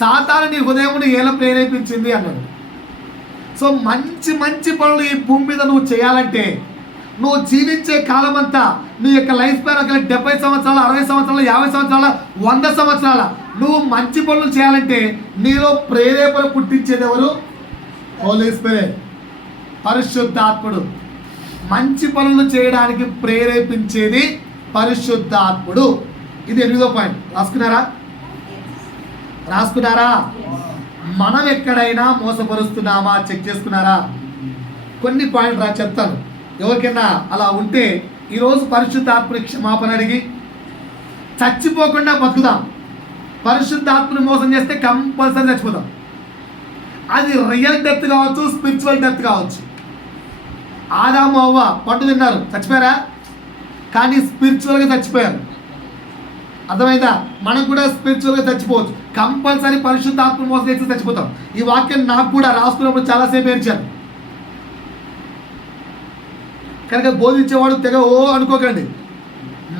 సాతాను నీ హృదయమును ఎలా ప్రేరేపించింది అన్నాడు. సో మంచి మంచి పనులు ఈ భూమి మీద నువ్వు చేయాలంటే, నువ్వు జీవించే కాలం అంతా నీ యొక్క లైఫ్ స్పాన్ ఒక 70 సంవత్సరాలు, 60 సంవత్సరాలు, 50 సంవత్సరాల, 100 సంవత్సరాల నువ్వు మంచి పనులు చేయాలంటే నీలో ప్రేరేపణ పుట్టించేది ఎవరు? హోలీ స్పిరిట్, పరిశుద్ధాత్ముడు. మంచి పనులు చేయడానికి ప్రేరేపించేది పరిశుద్ధాత్ముడు. ఇది 8వ పాయింట్. రాసుకున్నారా? మనం ఎక్కడైనా మోసపరుస్తున్నామా చెక్ చేసుకున్నారా? కొన్ని పాయింట్ చెప్తాను. ఎవరికైనా అలా ఉంటే ఈరోజు పరిశుద్ధాత్మని క్షమాపణ అడిగి చచ్చిపోకుండా బతుకుదాం. పరిశుద్ధాత్మని మోసం చేస్తే కంపల్సరీ చచ్చిపోతాం. అది రియల్ డెత్ కావచ్చు, స్పిరిచువల్ డెత్ కావచ్చు. ఆదాము అవ్వ పండు తిన్నారు, చచ్చిపోయారా? కానీ స్పిరిచువల్గా చచ్చిపోయారు. అర్థమైందా? మనం కూడా స్పిరిచువల్గా చచ్చిపోవచ్చు. కంపల్సరీ పరిశుద్ధాత్మ మోసం చేస్తే చచ్చిపోతాం. ఈ వాక్యం నాకు కూడా రాసుకున్నప్పుడు చాలాసేపు ఏడ్చాను. కనుక బోధించేవాడు తెగ అనుకోకండి,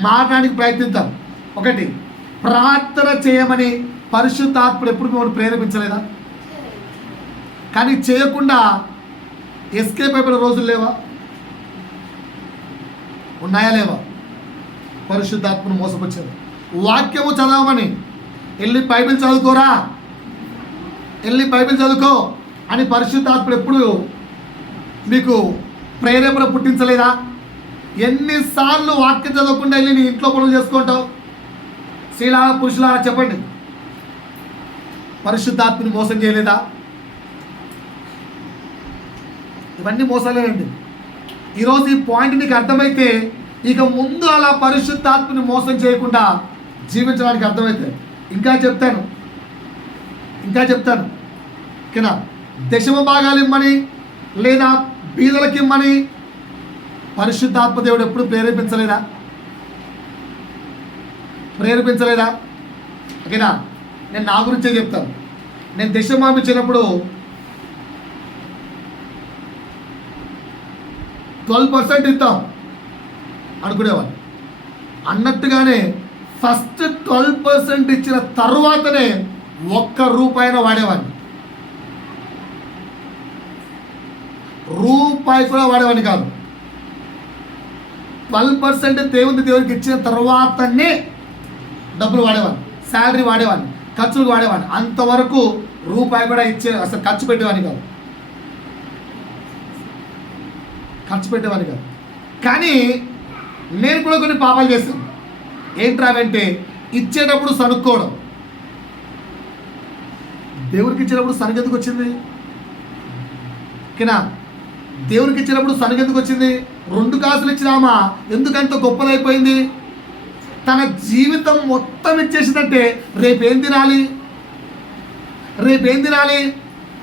మారడానికి ప్రయత్నిద్దాం. ఒకటి, ప్రార్థన చేయమని పరిశుద్ధాత్ముడు ఎప్పుడు మిమ్మల్ని ప్రేరేపించలేదా? కానీ చేయకుండా ఎస్కేప్ అయిపోయిన రోజులు లేవా? ఉన్నాయా లేవా? పరిశుద్ధాత్మను మోసపుచ్చారు. వాక్యము చదవమని, వెళ్ళి బైబిల్ చదువుకోరా, వెళ్ళి బైబిల్ చదువుకో అని పరిశుద్ధాత్ముడు ఎప్పుడు మీకు ప్రేరేపణ పుట్టించలేదా? ఎన్నిసార్లు వాక్యం చదవకుండా వెళ్ళి నీ ఇంట్లో పనులు చేసుకుంటావు? స్త్రీలారా పురుషులారా చెప్పండి, పరిశుద్ధాత్మని మోసం చేయలేదా? ఇవన్నీ మోసాలేనండి. ఈరోజు ఈ పాయింట్ నీకు అర్థమైతే ఇక ముందు అలా పరిశుద్ధాత్మని మోసం చేయకుండా జీవించడానికి అర్థమైతే ఇంకా చెప్తాను. ఓకేనా? దశమ భాగాలు ఇమ్మని లేదా బీదలకి ఇమ్మని పరిశుద్ధాత్మ దేవుడు ఎప్పుడు ప్రేరేపించలేదా? ఓకేనా? నేను నా గురించే చెప్తాను. నేను దశమ ఇచ్చినప్పుడు 12% ఇద్దాం అనుకునేవాడిని. అన్నట్టుగానే ఫస్ట్ 12% ఇచ్చిన తర్వాతనే ₹1 వాడేవాడిని. రూపాయి కూడా వాడేవాడిని కాదు. 12% దేవునికి ఇచ్చిన తర్వాతనే డబ్బులు వాడేవాడిని, శాలరీ వాడేవాడిని, ఖర్చులు వాడేవాడిని. అంతవరకు రూపాయి కూడా అసలు ఖర్చు పెట్టేవాడిని కాదు. కానీ నేను కూడా కొన్ని పాపాలు చేస్తాను. ఏంట్రావంటే ఇచ్చేటప్పుడు సనుక్కోవడం. దేవుడికి ఇచ్చేటప్పుడు సనుగెందుకు వచ్చింది? ఓకేనా? దేవుడికి ఇచ్చినప్పుడు సనుగెందుకు వచ్చింది? 2 కాసులు ఇచ్చినామా ఎందుకంత గొప్పదైపోయింది? తన జీవితం మొత్తం ఇచ్చేసిందంటే రేపేం తినాలి?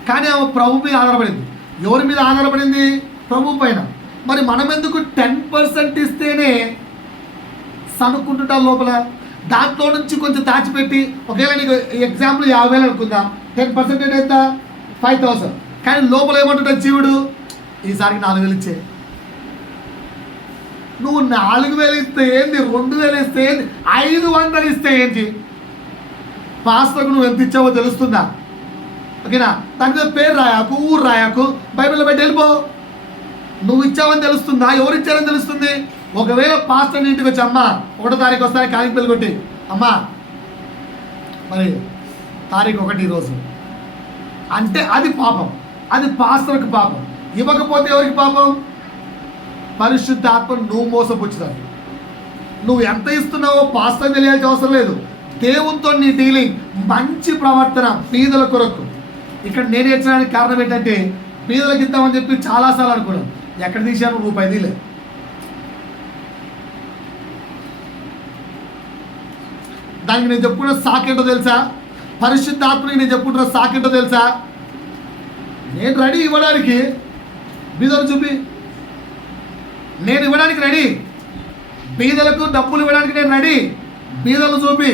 కానీ ఆమె ప్రభు మీద ఆధారపడింది. ఎవరి మీద ఆధారపడింది? ప్రభు పైన. మరి మనం ఎందుకు 10% ఇస్తేనే సనుక్కుంటుంటా లోపల? దాంట్లో నుంచి కొంచెం దాచిపెట్టి, ఒకవేళ నీకు ఎగ్జాంపుల్ 50,000 అనుకుందాం, 10% ఎంత? 5,000. కానీ లోపల ఏమంటుంటా జీవుడు? ఈసారికి 4,000 ఇచ్చే. నువ్వు 4,000 ఇస్తే ఏంది, 2,000 ఇస్తే ఏంది, 500 ఇస్తే ఏంటి? పాస్టర్కు నువ్వు ఎంత ఇచ్చావో తెలుస్తుందా? ఓకేనా? దాని మీద పేరు రాయాకు, ఊరు రాయాకు, బైబిల్లో పెట్టి వెళ్ళిపో. నువ్వు ఇచ్చావని తెలుస్తుందా, ఎవరు ఇచ్చారని తెలుస్తుంది? ఒకవేళ పాస్టర్ ఇంటికి వచ్చి అమ్మ 1వ తారీఖు వస్తాను కాలికి పిల్లలు కొట్టి అమ్మ మరి తారీఖు 1 రోజు అంటే అది పాపం, అది పాస్టర్కి పాపం. ఇవ్వకపోతే ఎవరికి పాపం? పరిశుద్ధ ఆత్మ నువ్వు మోసపుచ్చుతావు. నువ్వు ఎంత ఇస్తున్నావో పాస్టర్ తెలియాల్సిన అవసరం లేదు. దేవునితో నీ డీలింగ్, మంచి ప్రవర్తన పేదల కొరకు. ఇక్కడ నేను ఏడ్చడానికి కారణం ఏంటంటే పేదలకు ఇద్దామని చెప్పి చాలాసార్లు అనుకున్నాను. ఎక్కడ తీశాను? రూపాయి తీలే. దానికి నేను చెప్పుకున్న సాకేంటో తెలుసా? పరిశుద్ధాత్మకి నేను చెప్పుకుంటున్న సాకేంటో తెలుసా? నేను రెడీ ఇవ్వడానికి, బీదలు చూపి నేను ఇవ్వడానికి రెడీ, బీదలకు డబ్బులు ఇవ్వడానికి నేను రెడీ, బీదలు చూపి.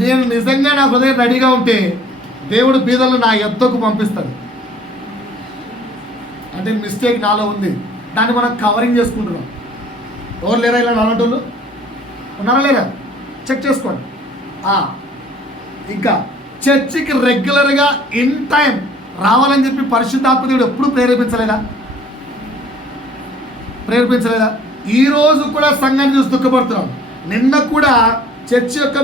నేను నిజంగా నా హృదయం రెడీగా ఉంటే దేవుడు బీదలను నా యొద్దకు పంపిస్తాడు. అంటే మిస్టేక్ నాలో ఉంది, దాన్ని మనం కవరింగ్ చేసుకుంటున్నాం. ఎవరు లేరా ఇలా నాలంటోళ్ళు? ఉన్నారా లేరా? చెక్ చేసుకోండి. ఇంకా చర్చికి రెగ్యులర్గా ఇన్ టైం రావాలని చెప్పి పరిశుద్ధాత్మ దేవుడు ఎప్పుడు ప్రేరేపించలేదా? ఈరోజు కూడా సంఘాన్ని చూసి దుఃఖపడుతున్నాం. నిన్న కూడా చర్చ్ యొక్క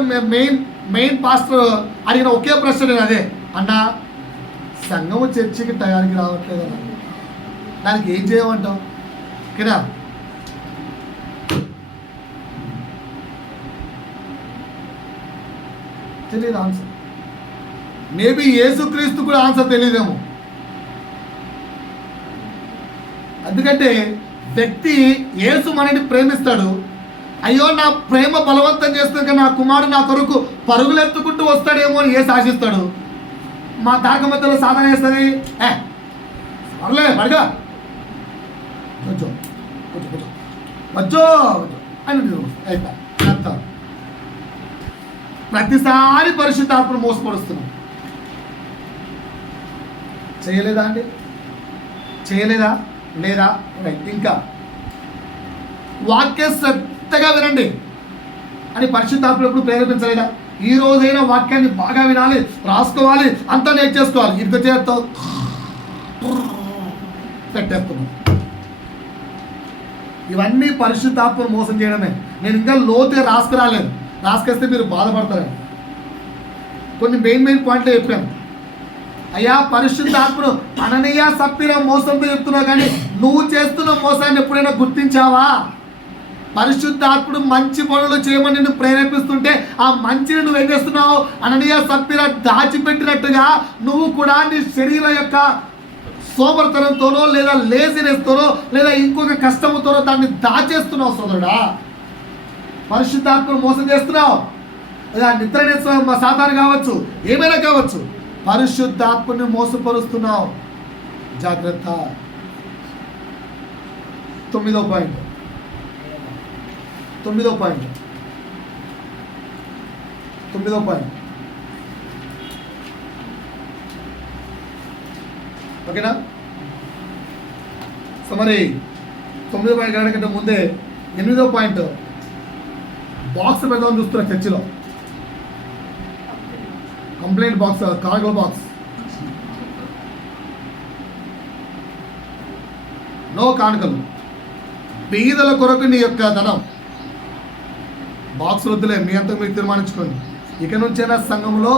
మెయిన్ పాస్టర్ అడిగిన ఒకే ప్రశ్న నేను అదే, అన్నా సంఘము చర్చికి టయానికి రావట్లేదన్నా, దానికి ఏం చేయమంటావు? కదా తెలియదు ఆన్సర్. మేబీ యేసుక్రీస్తు కూడా ఆన్సర్ తెలియదేమో. ఎందుకంటే వ్యక్తి యేసు మనని ప్రేమిస్తాడు. అయ్యో నా ప్రేమ బలవంతం చేస్తుంది, నా కుమారుడు నా కొరకు పరుగులెత్తుకుంటూ వస్తాడేమో అని యేసు ఆశిస్తాడు. మా దాక మధ్యలో సాధన చేస్తుంది, పర్లే పడగా కొంచెం అని అయిపోయి ప్రతిసారి పరిశుద్ధాత్మను మోసపరుస్తున్నాం. చేయలేదా అండి? చేయలేదా? లేదా? ఇంకా వాక్య శ్రద్ధగా వినండి అని పరిశుద్ధాత్మను ఎప్పుడు ప్రేరేపించలేదా? ఈ రోజైనా వాక్యాన్ని బాగా వినాలి, రాసుకోవాలి, అంతా నేర్చేసుకోవాలి. ఇంత చేత్తో పెట్టేస్తున్నాం. ఇవన్నీ పరిశుద్ధాత్మ మోసం చేయడమే. నేను ఇంకా లోతుగా రాసుకురాలేదు, రాసుకొస్తే మీరు బాధపడతారు. కొన్ని మెయిన్ పాయింట్లు చెప్పాను. అయ్యా పరిశుద్ధాత్మను అననీయ సప్పీరా మోసంతో చెప్తున్నావు, కానీ నువ్వు చేస్తున్న మోసాన్ని ఎప్పుడైనా గుర్తించావా? పరిశుద్ధాత్ముడు మంచి పనులు చేయమని నిన్ను ప్రేరేపిస్తుంటే ఆ మంచిని నువ్వు ఏం చేస్తున్నావు? అననీయ సప్పీరా దాచిపెట్టినట్టుగా నువ్వు కూడా నీ శరీరం యొక్క సోమర్తనంతోనో లేదా లేజినెస్తోనో లేదా ఇంకొక కష్టముతోనో దాన్ని దాచేస్తున్నావు సోదరుడా. పరిశుద్ధాత్మను మోసం చేస్తున్నావు. లేదా నిద్ర సాతాను కావచ్చు, ఏమైనా కావచ్చు, పరిశుద్ధాత్మని మోసపరుస్తున్నావు. జాగ్రత్త. 9వ పాయింట్ ఓకేనా? సో మరి 9వ పాయింట్ కంటే ముందే 8వ పాయింట్ బాక్స్ పెడదామని చూస్తున్నా. చర్చిలో కంప్లైంట్ బాక్స్, కానుకల బాక్స్. నో కానుకలు, బీదల కొరకు నీ యొక్క ధనం. బాక్స్ వద్దులే, మీ అంతా మీరు తీర్మానించుకోండి. ఇక నుంచైనా సంఘంలో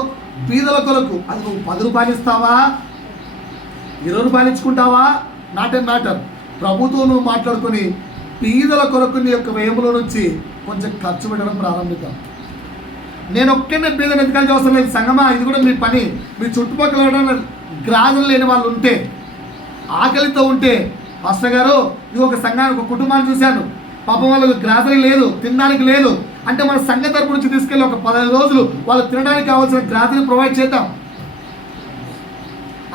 బీదల కొరకు, అది నువ్వు 10 రూపాయలు ఇస్తావా, 20 రూపాయలు ఇచ్చుకుంటావా, నాట్ అండ్ మ్యాటర్. ప్రభుత్వం నువ్వు మాట్లాడుకొని బీదల కొరకు నీ యొక్క వ్యయంలో నుంచి కొంచెం ఖర్చు పెట్టడం ప్రారంభిద్దాం. నేను ఒక్కనే బీదలు ఎదగాల్సిన అవసరం లేదు. సంగమా, ఇది కూడా మీ పని. మీ చుట్టుపక్కల గ్రాజులు లేని వాళ్ళు ఉంటే, ఆకలితో ఉంటే, మాస్టర్ గారు ఇది ఒక సంఘానికి, ఒక కుటుంబాన్ని చూశాను, పాపం వాళ్ళకు గ్రాసరీ లేదు, తినడానికి లేదు అంటే మన సంఘ తరపు నుంచి తీసుకెళ్ళి ఒక 15 రోజులు వాళ్ళు తినడానికి కావాల్సిన గ్రాసరీ ప్రొవైడ్ చేద్దాం.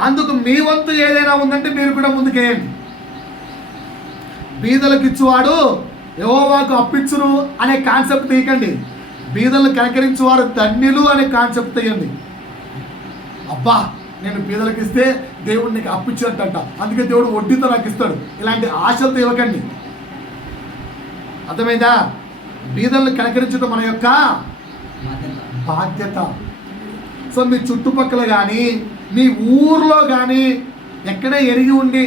అందుకు మీ వంతు ఏదైనా ఉందంటే మీరు కూడా ముందుకేయండి. బీదలకు ఇచ్చువాడు యెహోవాకు అప్పిచ్చును అనే కాన్సెప్ట్ తీయకండి. బీదలను కనకరించువారు ధన్యులు అనే కాన్సెప్ట్ తీయండి. అబ్బా నేను బీదలకు ఇస్తే దేవుడు నీకు అప్పిచ్చినట్టంట, అందుకే దేవుడు వడ్డీతో నాకు ఇస్తాడు, ఇలాంటి ఆశలతో ఇవ్వకండి. అర్థమైందా? బీదలను కనకరించడం మన యొక్క బాధ్యత. సో మీ చుట్టుపక్కల కానీ మీ ఊర్లో కానీ ఎక్కడ ఎరిగి ఉండి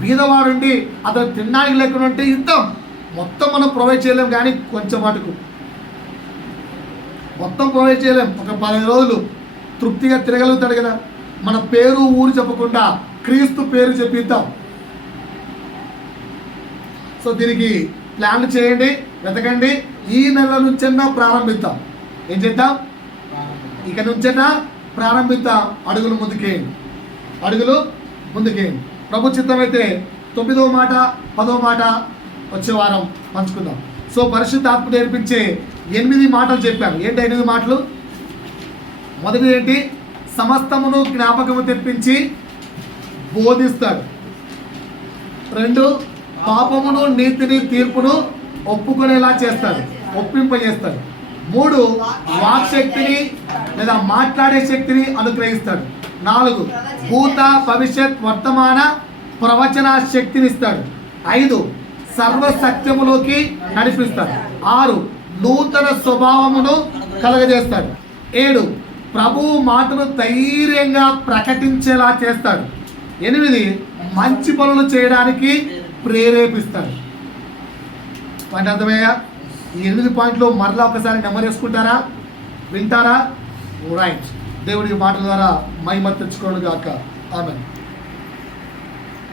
బీదవాడుండి అతను తినడానికి లేకుండా ఉంటే ఇద్దాం. మొత్తం మనం ప్రొవైడ్ చేయలేం, కానీ కొంచెం మటుకు మొత్తం ప్రొవైడ్ చేయలేం. ఒక 10 రోజులు తృప్తిగా తిరగలుగుతాడు కదా. మన పేరు ఊరు చెప్పకుండా క్రీస్తు పేరు చెప్పిద్దాం. సో దీనికి ప్లాన్లు చేయండి, వెతకండి. ఈ నెల నుంచైనా ప్రారంభిద్దాం. ఏం చేద్దాం? ఇక నుంచైనా ప్రారంభిద్దాం. అడుగులు ముందుకేయండి, అడుగులు ముందుకేయండి. ప్రభు చిత్తమైతే 9వ మాట 10వ మాట వచ్చే వారం పంచుకుందాం. సో పరిశుద్ధాత్మ నేర్పించే 8 మాటలు చెప్పాను. ఏంటి 8 మాటలు? మొదటి ఏంటి? సమస్తమును జ్ఞాపకము తెప్పించి బోధిస్తాడు. 2, పాపమును నీతిని తీర్పును ఒప్పుకునేలా చేస్తాడు, ఒప్పింపజేస్తాడు. 3, వాక్శక్తిని లేదా మాట్లాడే శక్తిని అనుగ్రహిస్తాడు. 4, భూత భవిష్యత్ వర్తమాన ప్రవచన శక్తిని ఇస్తాడు. 5, సర్వసత్యములోకి నడిపిస్తాడు. 6, నూతన స్వభావమును కలగజేస్తాడు. 7, ప్రభువు మాటను ధైర్యంగా ప్రకటించేలా చేస్తాడు. 8, మంచి పనులు చేయడానికి ప్రేరేపిస్తాడు. పాయింట్ అర్థమయ్యా? ఈ 8 పాయింట్లు మరలా ఒకసారి నెమరేసుకుంటారా? వింటారా? రైట్. దేవుడి మాటల ద్వారా మహిమ తెచ్చుకోను గాక. ఆమేన్.